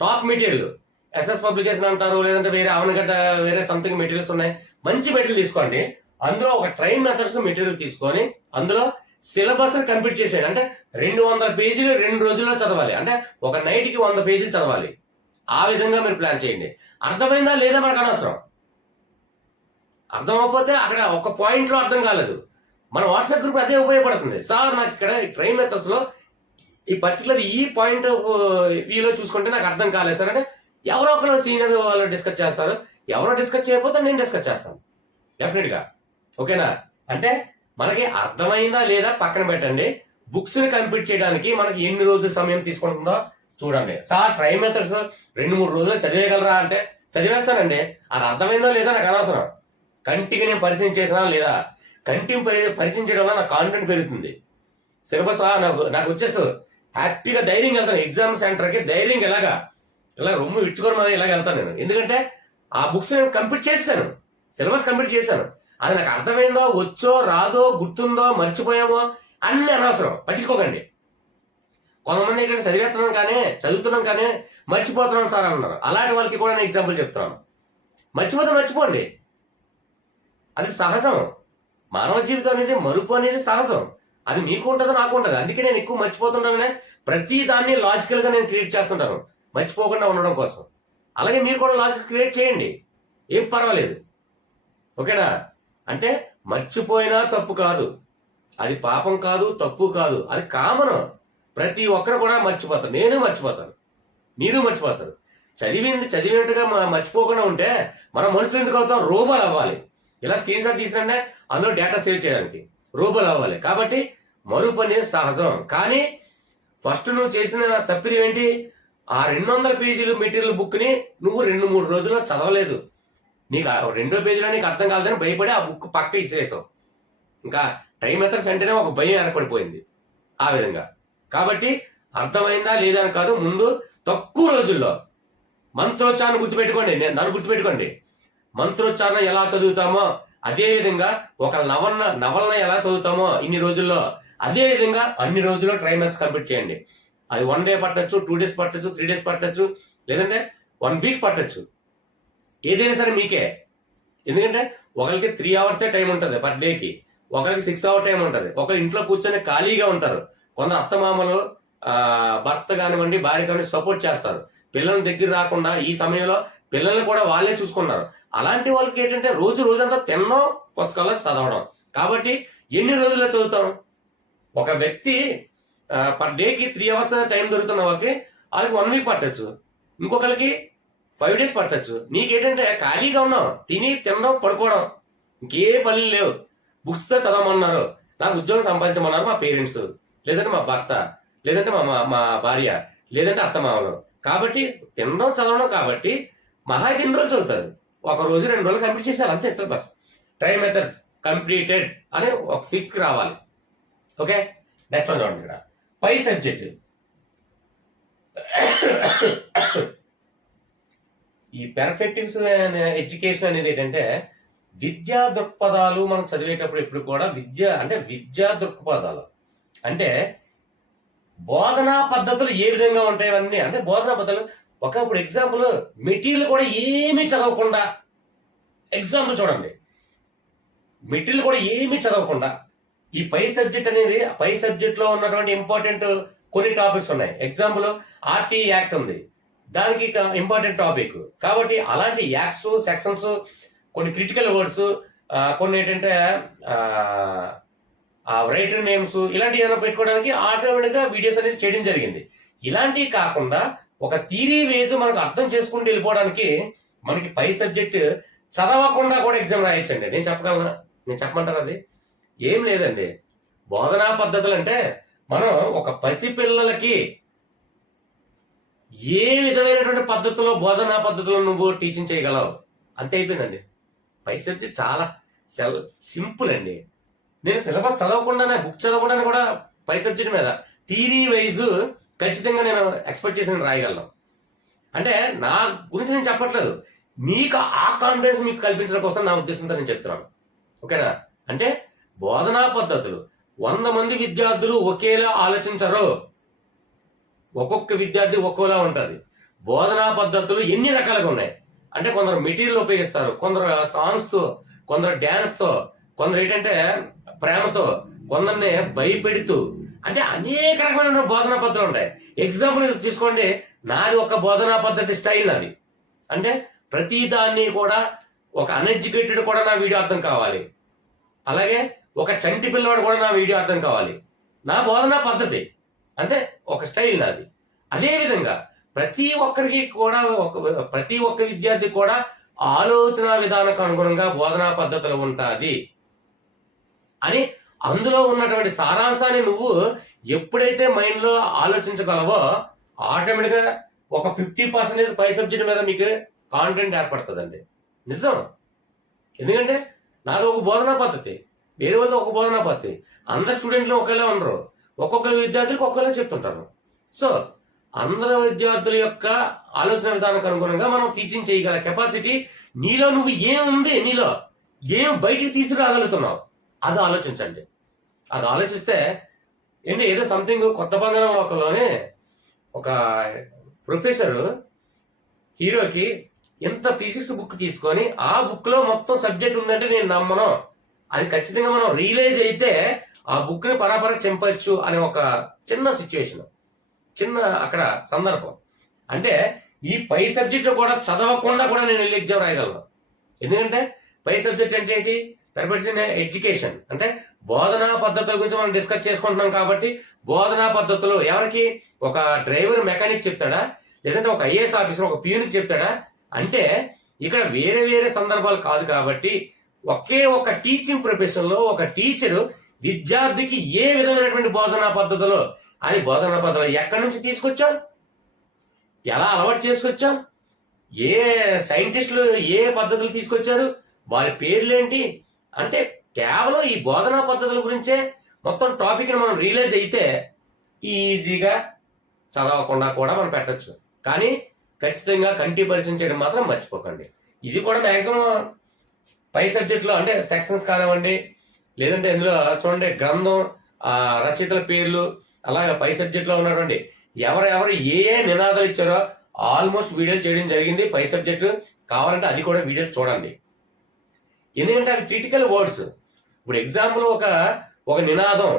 టాప్ మెటీరియల్, ఎస్ఎస్ పబ్లికేషన్ అంటారు, లేదంటే వేరే అవనగడ్డ వేరే సంథింగ్ మెటీరియల్స్ ఉన్నాయి, మంచి మెటీరియల్ తీసుకోండి. అందులో ఒక ట్రై మెథడ్స్ మెటీరియల్ తీసుకొని అందులో సిలబస్ కంప్లీట్ చేసేయండి. అంటే 200 పేజీలు 2 రోజుల్లో చదవాలి, అంటే ఒక నైట్కి 100 పేజీలు చదవాలి. ఆ విధంగా మీరు ప్లాన్ చేయండి. అర్థమైందా లేదా మనకు అనవసరం. అర్థం అవ్వకపోతే అక్కడ ఒక పాయింట్ లో అర్థం కాలేదు, మన వాట్సాప్ గ్రూప్ అదే ఉపయోగపడుతుంది. సార్ నాకు ఇక్కడ ట్రై మెథడ్స్ లో ఈ పర్టికులర్ ఈ పాయింట్ ఆఫ్ వ్యూలో చూసుకుంటే నాకు అర్థం కాలేదు సార్ అంటే ఎవరో ఒకరు సీనియర్ వాళ్ళు డిస్కస్ చేస్తారు. ఎవరో డిస్కస్ చేయకపోతే నేను డిస్కస్ చేస్తాను డెఫినెట్ గా. ఓకేనా? అంటే మనకి అర్థమైందా లేదా పక్కన పెట్టండి. బుక్స్ ని కంప్లీట్ చేయడానికి మనకి ఎన్ని రోజుల సమయం తీసుకుంటుందో చూడండి. సార్ ట్రై మెథడ్స్ 2-3 రోజులు చదివేయగలరా అంటే చదివేస్తానండి. అది అర్థమైందో లేదా నాకు అనవసరం. కంటికి నేను పరిచయం చేసినా లేదా, కంటిని పరిచయం చేయడం వల్ల నాకు కాన్ఫిడెంట్ పెరుగుతుంది. సిలబస్ నాకు వచ్చేసి హ్యాపీగా ధైర్యంగా వెళ్తాను ఎగ్జామ్ సెంటర్కి. ధైర్యంగా ఇలా రొమ్ము ఇచ్చుకొని మనం ఇలాగ వెళ్తాను నేను. ఎందుకంటే ఆ బుక్స్ నేను కంప్లీట్ చేశాను, సిలబస్ కంప్లీట్ చేశాను. అది నాకు అర్థమైందో, వచ్చో రాదో, గుర్తుందో, మర్చిపోయామో అన్ని అనవసరం, పట్టించుకోకండి. కొంతమంది ఏంటంటే చదువుతున్నాం కానీ మర్చిపోతున్నాం సార్ అన్నారు. అలాంటి వాళ్ళకి కూడా నేను ఎగ్జాంపుల్ చెప్తున్నాను. మర్చిపోండి, అది సహజం. మానవ జీవితం అనేది మరుపు అనేది సహజం. అది మీకు ఉంటుంది, నాకు ఉంటుంది. అందుకే నేను ఎక్కువ మర్చిపోతుంటానే ప్రతి దాన్ని లాజికల్ గా నేను క్రియేట్ చేస్తుంటాను మర్చిపోకుండా ఉండడం కోసం. అలాగే మీరు కూడా లాజిక్ క్రియేట్ చేయండి, ఏం పర్వాలేదు. ఓకేనా? అంటే మర్చిపోయినా తప్పు కాదు, అది పాపం కాదు, తప్పు కాదు, అది కామన్. ప్రతి ఒక్కరు కూడా మర్చిపోతారు. నేను మర్చిపోతాను, మీరు మర్చిపోతారు. చదివినట్టుగా మర్చిపోకుండా ఉంటే మనం మనుషులు ఎందుకు అవుతాం? రోబోలు అవ్వాలి. ఇలా స్క్రీన్ షాట్ తీసినంటే అందులో డేటా సేవ్ చేయడానికి రోబోలు అవ్వాలి. కాబట్టి మరుపు అనేది సహజం. కానీ ఫస్ట్ నువ్వు చేసిన తప్పిది ఏంటి? ఆ 200 పేజీలు మెటీరియల్ బుక్ ని నువ్వు 2-3 రోజుల్లో చదవలేదు. నీకు 2వ పేజీలో నీకు అర్థం కాలేదని భయపడి ఆ బుక్ పక్క ఇసిరేసావు. ఇంకా టైం మెథడ్స్ అంటేనే ఒక భయం ఏర్పడిపోయింది ఆ విధంగా. కాబట్టి అర్థమైందా లేదా అని కాదు, ముందు తక్కువ రోజుల్లో మంత్రోచ్చారణ గుర్తుపెట్టుకోండి. నన్ను గుర్తుపెట్టుకోండి. మంత్రోచ్చారణ ఎలా చదువుతామో అదే విధంగా ఒక నవలన ఎలా చదువుతామో ఇన్ని రోజుల్లో, అదే విధంగా అన్ని రోజుల్లో ట్రై మెథడ్స్ కంప్లీట్ చేయండి. అది 1 day పట్టచ్చు, 2 days పట్టచ్చు, 3 days పట్టచ్చు, లేదంటే 1 week పట్టచ్చు. ఏదైనా సరే మీకే. ఎందుకంటే ఒకరికి 3 hours టైం ఉంటుంది పర్ డేకి, ఒకరికి 6 hour టైం ఉంటుంది. ఒకరు ఇంట్లో కూర్చొని ఖాళీగా ఉంటారు. కొందరు అత్తమామలు భర్త కానివ్వండి, భార్య కానివ్వండి సపోర్ట్ చేస్తారు. పిల్లల దగ్గర రాకుండా ఈ సమయంలో పిల్లల్ని కూడా వాళ్ళే చూసుకున్నారు. అలాంటి వాళ్ళకి ఏంటంటే రోజంతా తినడం, పుస్తకాల్లో చదవడం. కాబట్టి ఎన్ని రోజుల్లో చదువుతాం? ఒక వ్యక్తి పర్ డేకి 3 hours టైం దొరుకుతున్న వాళ్ళకి 1 week పట్టచ్చు, ఇంకొకరికి 5 days పట్టచ్చు. నీకేంటంటే ఖాళీగా ఉన్నావు, తినడం, పడుకోవడం, ఇంకే పనులు లేవు. బుక్స్ తో చదవమన్నారు, నాకు ఉద్యోగం సంపాదించమన్నారు మా పేరెంట్స్, లేదంటే మా భర్త, లేదంటే మా భార్య, లేదంటే అత్తమామలు. కాబట్టి తినడం, చదవడం. కాబట్టి మహా 2 రోజులు చదువుతారు. 1 రోజు 2 రోజులు కంప్లీట్ చేశారు అంతే. సిలబస్ ట్రై మెథడ్స్ కంప్లీటెడ్ అని ఒక ఫిక్స్ కి రావాలి. ఓకే, నెక్స్ట్ వన్ చూడండి. ఇక్కడ పై సబ్జెక్ట్ ఈ పెర్ఫెక్టివ్స్ ఎడ్యుకేషన్ అనేది ఏంటంటే విద్యా దృక్పథాలు. మనం చదివేటప్పుడు ఎప్పుడు కూడా విద్యా దృక్పథాలు అంటే బోధనా పద్ధతులు ఏ విధంగా ఉంటాయి అవన్నీ అంటే బోధనా పద్ధతులు ఒకప్పుడు ఎగ్జాంపుల్ మెటీరియల్ కూడా ఏమీ చదవకుండా ఎగ్జాంపుల్ చూడండి మెటీరియల్ కూడా ఏమీ చదవకుండా ఈ పై సబ్జెక్ట్ అనేది పై సబ్జెక్ట్ లో ఉన్నటువంటి ఇంపార్టెంట్ కొన్ని టాపిక్స్ ఉన్నాయి. ఎగ్జాంపుల్ ఆర్టీ యాక్ట్ ఉంది, దానికి ఇంపార్టెంట్ టాపిక్ కాబట్టి అలాంటి యాక్ట్స్ సెక్షన్స్ కొన్ని క్రిటికల్ వర్డ్స్ కొన్ని ఏంటంటే రైటర్ నేమ్స్ ఇలాంటివి ఏమైనా పెట్టుకోవడానికి ఆటోమేటిక్గా వీడియోస్ అనేది చేయడం జరిగింది. ఇలాంటివి కాకుండా ఒక థియరీ వేజ్ మనకు అర్థం చేసుకుంటూ వెళ్ళిపోవడానికి మనకి పై సబ్జెక్ట్ చదవకుండా కూడా ఎగ్జామ్ రాయొచ్చండి. నేను చెప్పమంటాను అది ఏం లేదండి. బోధనా పద్ధతులు అంటే మనం ఒక పసిపిల్లలకి ఏ విధమైనటువంటి పద్ధతిలో బోధనా పద్ధతులు నువ్వు టీచింగ్ చేయగలవు అంతే అయిపోయిందండి. పై సబ్జెక్ట్ చాలా సింపుల్ అండి. నేను సిలబస్ చదవకుండానే బుక్ చదవకుండానే కూడా పై సబ్జెక్ట్ మీద థియరీ వైజ్ ఖచ్చితంగా నేను ఎక్స్పెక్ట్ చేసి రాయగలను. అంటే నా గురించి నేను చెప్పట్లేదు, మీకు ఆ కాన్ఫిడెన్స్ మీకు కల్పించడం కోసం నా ఉద్దేశంతో నేను చెప్తున్నాను. ఓకేనా? అంటే బోధనా పద్ధతులు 100 మంది విద్యార్థులు ఒకేలా ఆలోచించరు, ఒక్కొక్క విద్యార్థి ఒక్కోలా ఉంటుంది. బోధనా పద్ధతులు ఎన్ని రకాలుగా ఉన్నాయి అంటే కొందరు మెటీరియల్ ఉపయోగిస్తారు, కొందరు సాంగ్స్తో, కొందరు డ్యాన్స్తో, కొందరు ఏంటంటే ప్రేమతో, కొందరిని భయపెడుతూ అంటే అనేక రకమైన బోధనా పద్ధతులు ఉంటాయి. ఎగ్జాంపుల్ తీసుకోండి, నాది ఒక బోధనా పద్ధతి స్టైల్ నాది. అంటే ప్రతి దాన్ని కూడా ఒక అన్ఎడ్యుకేటెడ్ కూడా నా వీడియో అర్థం కావాలి, అలాగే ఒక చంటి పిల్లవాడు కూడా నా వీడియో అర్థం కావాలి. నా బోధనా పద్ధతి అంటే ఒక స్టైల్ నాది. అదేవిధంగా ప్రతి ఒక్కరికి కూడా ప్రతి ఒక్క విద్యార్థి కూడా ఆలోచన విధానానికి అనుగుణంగా బోధనా పద్ధతులు ఉంటుంది అని అందులో ఉన్నటువంటి సారాంశాన్ని నువ్వు ఎప్పుడైతే మైండ్లో ఆలోచించగలవో ఆటోమేటిక్గా ఒక 50% పై సబ్జెక్ట్ మీద మీకు కాన్ఫిడెంట్ ఏర్పడుతుందండి. నిజం. ఎందుకంటే నాది ఒక బోధనా పద్ధతి, వేరే వాళ్ళది ఒక బోధనా పద్ధతి. అందరు స్టూడెంట్లు ఒకేలా ఉండరు, ఒక్కొక్కరు విద్యార్థులకు ఒకేలా చెప్తుంటారు. సో అందరు విద్యార్థుల యొక్క ఆలోచన విధానానికి అనుగుణంగా మనం టీచింగ్ చేయగల కెపాసిటీ నీలో నువ్వు ఏముంది, నీలో ఏం బయటికి తీసుకురాగలుగుతున్నావు అది ఆలోచించండి. అది ఆలోచిస్తే ఏంటి ఏదో సంథింగ్ కొత్త బంగారం లోకంలోనే ఒక ప్రొఫెసర్ హీరోకి ఎంత ఫిజిక్స్ బుక్ తీసుకొని ఆ బుక్ లో మొత్తం సబ్జెక్ట్ ఉందంటే నేను నమ్మను, అది ఖచ్చితంగా మనం రియలైజ్ అయితే ఆ బుక్ ని పరాపర చెంపచ్చు అనే ఒక చిన్న సిచ్యువేషన్, చిన్న అక్కడ సందర్భం. అంటే ఈ పై సబ్జెక్ట్ కూడా చదవకుండా కూడా నేను వెళ్ళి ఎగ్జామ్ రాయగలను. ఎందుకంటే పై సబ్జెక్ట్ అంటే ఏంటి, ఎడ్యుకేషన్ అంటే బోధనా పద్ధతుల గురించి మనం డిస్కస్ చేసుకుంటున్నాం. కాబట్టి బోధనా పద్ధతులు ఎవరికి, ఒక డ్రైవర్ మెకానిక్ చెప్తాడా, లేదంటే ఒక ఐఏఎస్ ఆఫీసర్ ఒక ప్యూన్కి చెప్తాడా అంటే ఇక్కడ వేరే వేరే సందర్భాలు కాదు. కాబట్టి ఒకే ఒక టీచింగ్ ప్రొఫెషన్ లో ఒక టీచరు విద్యార్థికి ఏ విధమైనటువంటి బోధనా పద్ధతులు అని బోధనా పద్ధతులు ఎక్కడి నుంచి తీసుకొచ్చాం, ఎలా అలవాటు చేసుకొచ్చాం, ఏ సైంటిస్టులు ఏ పద్ధతులు తీసుకొచ్చారు, వారి పేర్లేంటి అంటే కేవలం ఈ బోధనా పద్ధతుల గురించే మొత్తం టాపిక్ని మనం రియలైజ్ అయితే ఈజీగా చదవకుండా కూడా మనం పెట్టచ్చు. కానీ ఖచ్చితంగా కంటి పరిచయం చేయడం మాత్రం మర్చిపోకండి. ఇది కూడా మ్యాక్సిమం పై సబ్జెక్ట్లో అంటే సెక్షన్స్ కానివ్వండి, లేదంటే ఇందులో చూడండి గ్రంథం రచయితల పేర్లు, అలాగే పై సబ్జెక్ట్లో ఉన్నటువంటి ఎవరెవరు ఏ ఏ నినాదాలు ఇచ్చారో ఆల్మోస్ట్ వీడియోలు చేయడం జరిగింది. పై సబ్జెక్టు కావాలంటే అది కూడా వీడియోలు చూడండి. ఎందుకంటే అవి క్రిటికల్ వర్డ్స్. ఇప్పుడు ఎగ్జాంపుల్ ఒక నినాదం,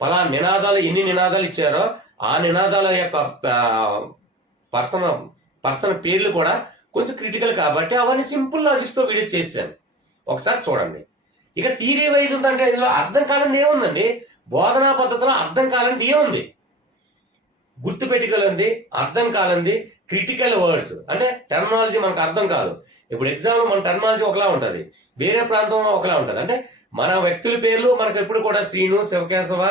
పలానా నినాదాలు ఎన్ని నినాదాలు ఇచ్చారో ఆ నినాదాల యొక్క పర్సన్ పేర్లు కూడా కొంచెం క్రిటికల్ కాబట్టి అవన్నీ సింపుల్ లాజిక్స్తో వీడియో చేశాను, ఒకసారి చూడండి. ఇక థియరీ వైజ్ ఉందంటే ఇందులో అర్థం కాలంది ఏముందండి, బోధనా పద్ధతిలో అర్థం కాలంది ఏముంది, గుర్తుపెట్టుకోలేంది, అర్థం కాలంది క్రిటికల్ వర్డ్స్ అంటే టెర్మినాలజీ మనకు అర్థం కాదు. ఇప్పుడు ఎగ్జామ్లో మన టెర్మినాలజీ ఒకలా ఉంటుంది, వేరే ప్రాంతంలో ఒకలా ఉంటుంది. అంటే మన వ్యక్తుల పేర్లు మనకు ఎప్పుడు కూడా శ్రీను, శివకేశవ,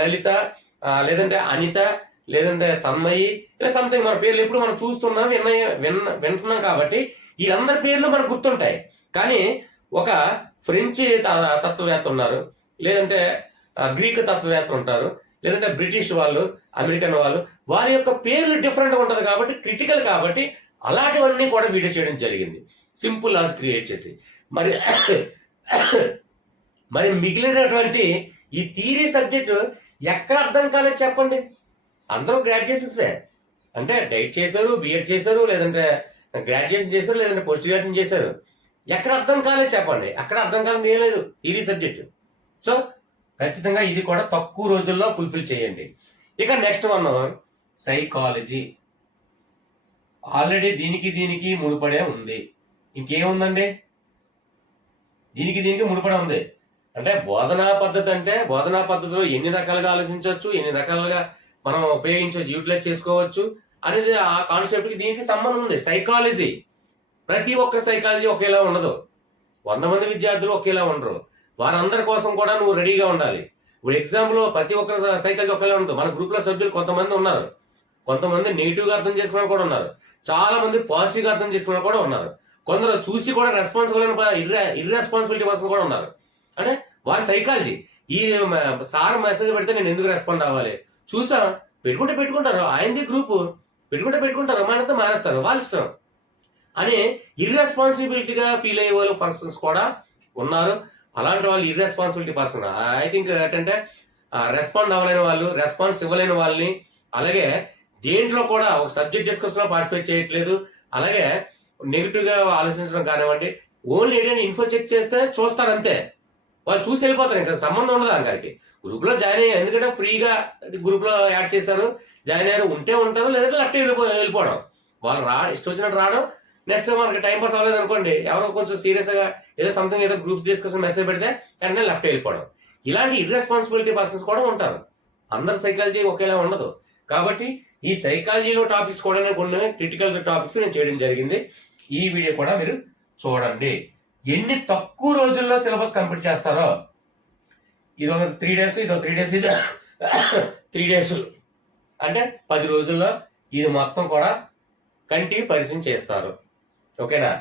లలిత, లేదంటే అనిత, లేదంటే తన్మయి, ఇలా సంథింగ్ మన పేర్లు ఎప్పుడు మనం చూస్తున్నాం వింటున్నాం. కాబట్టి వీళ్ళందరి పేర్లు మనకు గుర్తుంటాయి. కానీ ఒక ఫ్రెంచ్ తత్వవేత్త ఉన్నారు, లేదంటే గ్రీక్ తత్వవేత్తలు ఉంటారు, లేదంటే బ్రిటిష్ వాళ్ళు, అమెరికన్ వాళ్ళు, వారి యొక్క పేర్లు డిఫరెంట్గా ఉంటుంది. కాబట్టి క్రిటికల్ కాబట్టి అలాంటివన్నీ కూడా వీడియో చేయడం జరిగింది, సింపుల్ లాస్ క్రియేట్ చేసి. మరి మిగిలినటువంటి ఈ థియరీ సబ్జెక్టు ఎక్కడ అర్థం కాలేదు చెప్పండి. అందరూ గ్రాడ్యుయేషన్సే. అంటే డైట్ చేశారు, బిఎడ్ చేశారు, లేదంటే గ్రాడ్యుయేషన్ చేశారు, లేదంటే పోస్ట్ గ్రాడ్యుయేషన్ చేశారు. ఎక్కడ అర్థం కాలేదు చెప్పండి, అక్కడ అర్థం కాలేదు ఏం లేదు ఇది సబ్జెక్ట్. సో ఖచ్చితంగా ఇది కూడా తక్కువ రోజుల్లో ఫుల్ఫిల్ చేయండి. ఇక నెక్స్ట్ వన్ సైకాలజీ. ఆల్రెడీ దీనికి ముడిపడే ఉంది. ఇంకేముందండి? దీనికి ముడిపడే ఉంది. అంటే బోధనా పద్ధతి అంటే బోధనా పద్ధతిలో ఎన్ని రకాలుగా ఆలోచించవచ్చు, ఎన్ని రకాలుగా మనం ఉపయోగించవచ్చు, యూటిలైజ్ చేసుకోవచ్చు అనేది ఆ కాన్సెప్ట్కి దీనికి సంబంధం ఉంది. సైకాలజీ, ప్రతి ఒక్క సైకాలజీ ఒకేలా ఉండదు. 100 మంది విద్యార్థులు ఒకేలా ఉండరు. వారందరి కోసం కూడా నువ్వు రెడీగా ఉండాలి. ఇప్పుడు ఎగ్జామ్లో ప్రతి ఒక్కరి సైకాలజీ ఒకేలా ఉండదు. మన గ్రూప్లో సభ్యులు కొంతమంది ఉన్నారు, కొంతమంది నెగిటివ్గా అర్థం చేసుకున్న కూడా ఉన్నారు, చాలా మంది పాజిటివ్గా అర్థం చేసుకున్న కూడా ఉన్నారు, కొందరు చూసి కూడా ఇర్రెస్పాన్సిబిలిటీ పర్సన్స్ కూడా ఉన్నారు. అంటే వారి సైకాలజీ, ఈ సార్ మెసేజ్ పెడితే నేను ఎందుకు రెస్పాండ్ అవ్వాలి, చూసా పెట్టుకుంటారు, ఆయనది గ్రూపు పెట్టుకుంటారు, మానేస్తే మానేస్తారు, వాళ్ళ ఇష్టం అని ఇర్రెస్పాన్సిబిలిటీగా ఫీల్ అయ్యే వాళ్ళు పర్సన్స్ కూడా ఉన్నారు. అలాంటి వాళ్ళు ఇర్రెస్పాన్సిబిలిటీ పర్సన్ ఐ థింక్ ఏంటంటే రెస్పాండ్ అవ్వలేని వాళ్ళు, రెస్పాన్స్ ఇవ్వలేని వాళ్ళని, అలాగే దేంట్లో కూడా ఒక సబ్జెక్ట్ డిస్కషన్ లో పార్టిసిపేట్ చేయట్లేదు, అలాగే నెగిటివ్ గా ఆలోచించడం కానివ్వండి, ఓన్లీ ఏంటంటే ఇన్ఫో చెక్ చేస్తే చూస్తారు అంతే, వాళ్ళు చూసి వెళ్ళిపోతారు, ఇంకా సంబంధం ఉండదు దానికి. గ్రూప్ లో జాయిన్ అయ్యారు ఎందుకంటే ఫ్రీగా గ్రూప్ లో యాడ్ చేశారు, జాయిన్ అయ్యారు, ఉంటే ఉంటారు, లేదంటే లెఫ్ట్ వెళ్ళిపోవడం, వాళ్ళు ఇష్టం వచ్చినట్టు రావడం. నెక్స్ట్ మనకి టైం పాస్ అవ్వలేదు అనుకోండి, ఎవరో కొంచెం సీరియస్ గా ఏదో సంథింగ్ ఏదో గ్రూప్ డిస్కషన్ మెసేజ్ పెడితే వెంటనే లెఫ్ట్ వెళ్ళిపోవడం. ఇలాంటి ఇర్రెస్పాన్సిబిలిటీ పర్సన్స్ కూడా ఉంటారు. అందరు సైకాలజీ ఒకేలా ఉండదు. కాబట్టి ఈ సైకాలజీలో టాపిక్స్ కూడా కొన్ని క్రిటికల్ టాపిక్స్ నేను చేయడం జరిగింది. ఈ వీడియో కూడా మీరు చూడండి. ఎన్ని తక్కువ రోజుల్లో సిలబస్ కంప్లీట్ చేస్తారో, ఇదో 3 days, ఇదో 3 days, ఇదో 3 days, అంటే 10 రోజుల్లో ఇది మొత్తం కూడా కంటిన్యూ పరిచయం చేస్తారు. ఓకేనా?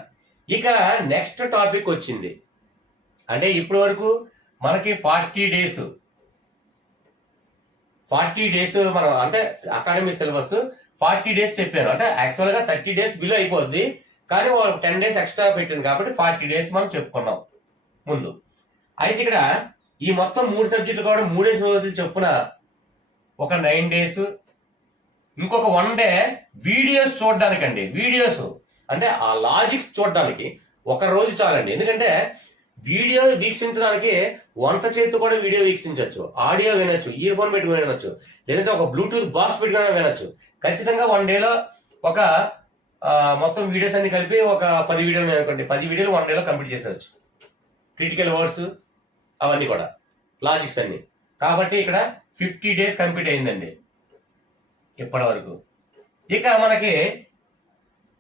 ఇక నెక్స్ట్ టాపిక్ వచ్చింది. అంటే ఇప్పటి వరకు మనకి 40 days మనం అంటే అకాడమిక్ సిలబస్ 40 days చెప్పాను. అంటే యాక్చువల్ గా 30 days బిలో అయిపోద్ది, కానీ 10 days ఎక్స్ట్రా పెట్టింది కాబట్టి 40 days మనం చెప్పుకున్నాం ముందు. అయితే ఇక్కడ ఈ మొత్తం 3 సబ్జెక్టులు కూడా 3 రోజులు చొప్పున ఒక 9 days, ఇంకొక 1 day వీడియోస్ చూడడానికండి. వీడియోస్ అంటే ఆ లాజిక్స్ చూడడానికి ఒక రోజు చాలండి. ఎందుకంటే వీడియో వీక్షించడానికి వంట చేతి కూడా వీడియో వీక్షించవచ్చు, ఆడియో వినొచ్చు, ఇయర్ ఫోన్ పెట్టుకుని వినొచ్చు, లేదంటే ఒక బ్లూటూత్ బాక్స్ పెట్టుకుని వినొచ్చు. ఖచ్చితంగా 1 dayలో ఒక మొత్తం వీడియోస్ అన్ని కలిపి ఒక 10 వీడియోలు అనుకోండి, 10 వీడియోలు 1 dayలో కంప్లీట్ చేసేవచ్చు. క్రిటికల్ వర్డ్స్ అవన్నీ కూడా లాజిక్స్ అన్ని. కాబట్టి ఇక్కడ 50 days కంప్లీట్ అయిందండి ఇప్పటి వరకు. ఇక మనకి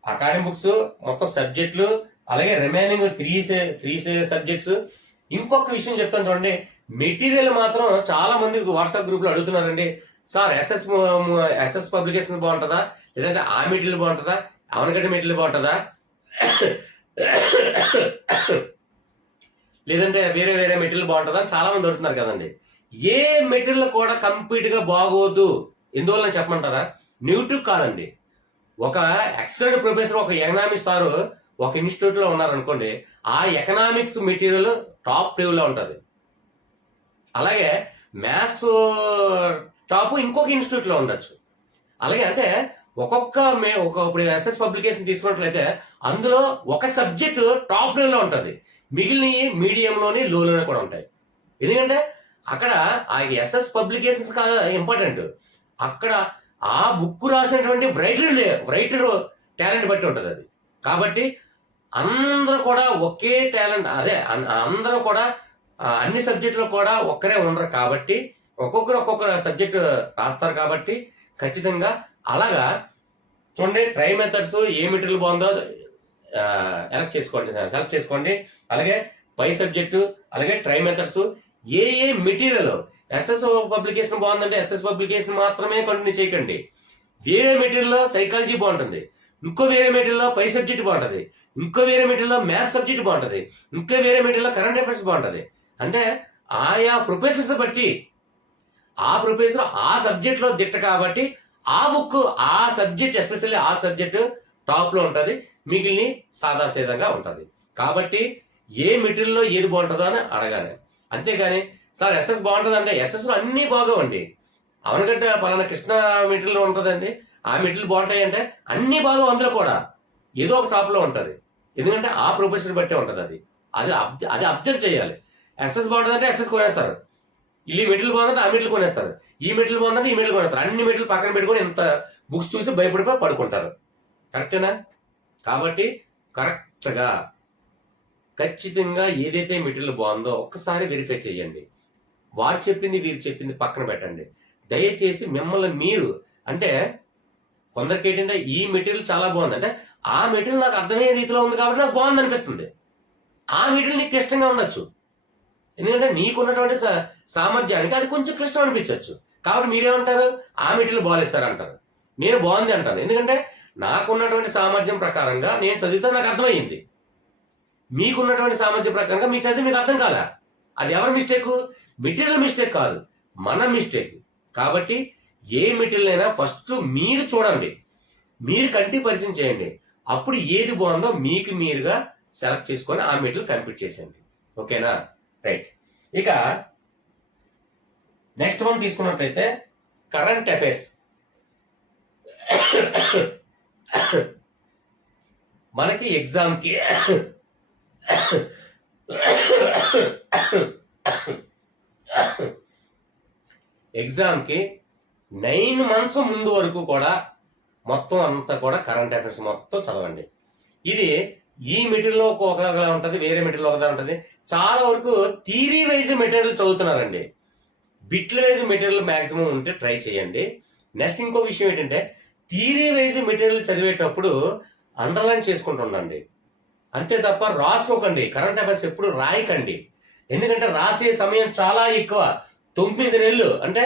అకాడమిక్ బుక్స్ మొత్తం సబ్జెక్టులు, అలాగే రిమైనింగ్ 3 సబ్జెక్ట్స్. ఇంకొక విషయం చెప్తాను చూడండి, మెటీరియల్ మాత్రం చాలా మంది వాట్సాప్ గ్రూప్ లో అడుగుతున్నారండి, సార్ ఎస్ఎస్ పబ్లికేషన్ బాగుంటుందా, లేదంటే ఆ మెటీరియల్ బాగుంటుందా, అవనగడ్డ మెటీరియల్ బాగుంటుందా, లేదంటే వేరే మెటీరియల్ బాగుంటుందా అని చాలా మంది అడుగుతున్నారు కదండి. ఏ మెటీరియల్ కూడా కంప్లీట్ గా బాగోదు. ఎందువల్ల చెప్పమంటారా? నెగిటివ్ కాదండి. ఒక ఎక్సలెంట్ ప్రొఫెసర్, ఒక ఎకనామిక్స్ సారు ఒక ఇన్స్టిట్యూట్ లో ఉన్నారనుకోండి, ఆ ఎకనామిక్స్ మెటీరియల్ టాప్ లెవెల్లో ఉంటుంది. అలాగే మ్యాథ్స్ టాప్ ఇంకొక ఇన్స్టిట్యూట్ లో ఉండొచ్చు. అలాగే అంటే ఇప్పుడు ఎస్ఎస్ పబ్లికేషన్ తీసుకున్నట్లయితే అందులో ఒక సబ్జెక్ట్ టాప్ లెవెల్లో ఉంటుంది, మిగిలిన మీడియంలోని లోలోనే కూడా ఉంటాయి. ఎందుకంటే అక్కడ ఆ ఎస్ఎస్ పబ్లికేషన్స్ కాదు ఇంపార్టెంట్, అక్కడ ఆ బుక్ రాసినటువంటి రైటర్ టాలెంట్ బట్టి ఉంటుంది అది. కాబట్టి అందరూ కూడా ఒకే టాలెంట్, అందరూ కూడా అన్ని సబ్జెక్టులు కూడా ఒక్కరే ఉండరు. కాబట్టి ఒక్కొక్క సబ్జెక్ట్ రాస్తారు. కాబట్టి ఖచ్చితంగా అలాగా చూడండి, ట్రై మెథడ్స్ ఏ మెటీరియల్ బాగుందో సెలెక్ట్ చేసుకోండి. అలాగే పై సబ్జెక్టు, అలాగే ట్రై మెథడ్స్, ఏ మెటీరియల్ ఎస్ఎస్ పబ్లికేషన్ బాగుందంటే ఎస్ఎస్ పబ్లికేషన్ మాత్రమే కంటిన్యూ చేయకండి. వేరే మెటీరియల్లో సైకాలజీ బాగుంటుంది, ఇంకో వేరే మెటీరియల్లో పై సబ్జెక్ట్ బాగుంటుంది, ఇంకో వేరే మెటీరియల్లో మ్యాథ్స్ సబ్జెక్ట్ బాగుంటుంది, ఇంకో వేరే మెటీరియల్లో కరెంట్ అఫైర్స్ బాగుంటుంది. అంటే ఆయా ప్రొఫెసర్స్ బట్టి ఆ ప్రొఫెసర్ ఆ సబ్జెక్ట్ లో దిట్ట కాబట్టి ఆ బుక్ ఆ సబ్జెక్ట్ ఎస్పెషల్లీ ఆ సబ్జెక్ట్ టాప్ లో ఉంటుంది, మిగిలిన సాదాసీదంగా ఉంటుంది. కాబట్టి ఏ మెటీరియల్లో ఏది బాగుంటుందో అని అడగాలి. అంతేగాని సార్ ఎస్ఎస్ బాగుంటుంది అంటే ఎస్ఎస్ లో అన్ని బాగోవండి, అవనగడ్డ పలానా కృష్ణ మెటీరియల్ ఉంటుందండి, ఆ మెటీరియల్ బాగుంటాయి అంటే అన్ని బాగా అందులో కూడా ఏదో ఒక టాప్లో ఉంటుంది. ఎందుకంటే ఆ ప్రొఫెషన్ బట్టే ఉంటుంది. అది అబ్జర్వ్ చేయాలి. ఎస్ఎస్ బాగుంటుందంటే ఎస్ఎస్ కొనేస్తారు, ఈ మెటీరియల్ బాగుందంటే ఆ మెటీరియల్ కొనేస్తారు, ఈ మెటీరియల్ బాగుందంటే ఈ మెటీరియల్ కొనేస్తారు. అన్ని మెటీరియల్ పక్కన పెట్టుకొని ఇంత బుక్స్ చూసి భయపడిపోయి పడుకుంటారు. కరెక్టేనా? కాబట్టి కరెక్ట్గా ఖచ్చితంగా ఏదైతే మెటీరియల్ బాగుందో ఒక్కసారి వెరిఫై చేయండి. వారు చెప్పింది వీరు చెప్పింది పక్కన పెట్టండి. దయచేసి మిమ్మల్ని మీరు, అంటే కొందరికి ఏంటంటే ఈ మెటీరియల్ చాలా బాగుంది అంటే ఆ మెటీరియల్ నాకు అర్థమయ్యే రీతిలో ఉంది కాబట్టి నాకు బాగుంది అనిపిస్తుంది. ఆ మెటీరియల్ నీకు క్లిష్టంగా ఉండొచ్చు, ఎందుకంటే నీకున్నటువంటి సామర్థ్యానికి అది కొంచెం క్లిష్టం అనిపించవచ్చు. కాబట్టి మీరేమంటారు, ఆ మెటీరియల్ బాగాలేదు సార్ అంటారు, నేను బాగుంది అంటాను. ఎందుకంటే నాకున్నటువంటి సామర్థ్యం ప్రకారంగా నేను చదివితే నాకు అర్థమయ్యింది. మీకున్నటువంటి సామర్థ్యం ప్రకారంగా మీ చదివి మీకు అర్థం కాలే. అది ఎవరి మిస్టేక్? మెటీరియల్ మిస్టేక్ కాదు, మన మిస్టేక్. కాబట్టి ఏ మెటీరియల్ అయినా ఫస్ట్ మీరు చూడండి, మీరు కంటి పరిచయం చేయండి. అప్పుడు ఏది బాగుందో మీకు మీరుగా సెలెక్ట్ చేసుకొని ఆ మెటీరియల్ కంప్లీట్ చేసేయండి. ఓకేనా? రైట్. ఇక నెక్స్ట్ వన్ తీసుకున్నట్లయితే కరెంట్ అఫైర్స్. మనకి ఎగ్జామ్కి ఎగ్జామ్కి 9 months ముందు వరకు కూడా మొత్తం అంతా కూడా కరెంట్ అఫైర్స్ మొత్తం చదవండి. ఇది ఈ మెటీరియల్ ఒకలా ఉంటుంది, వేరే మెటీరియల్ ఒకలా ఉంటుంది. చాలా వరకు థియరీ వైజ్ మెటీరియల్ చదువుతున్నారండి. బిట్ల వైజ్ మెటీరియల్ మ్యాక్సిమం ఉంటే ట్రై చేయండి. నెక్స్ట్ ఇంకో విషయం ఏంటంటే థియరీ వైజ్ మెటీరియల్ చదివేటప్పుడు అండర్లైన్ చేసుకుంటుండండి, అంతే తప్ప రాసుకోకండి. కరెంట్ అఫైర్స్ ఎప్పుడు రాయకండి, ఎందుకంటే రాసే సమయం చాలా ఎక్కువ. 9 నెలలు అంటే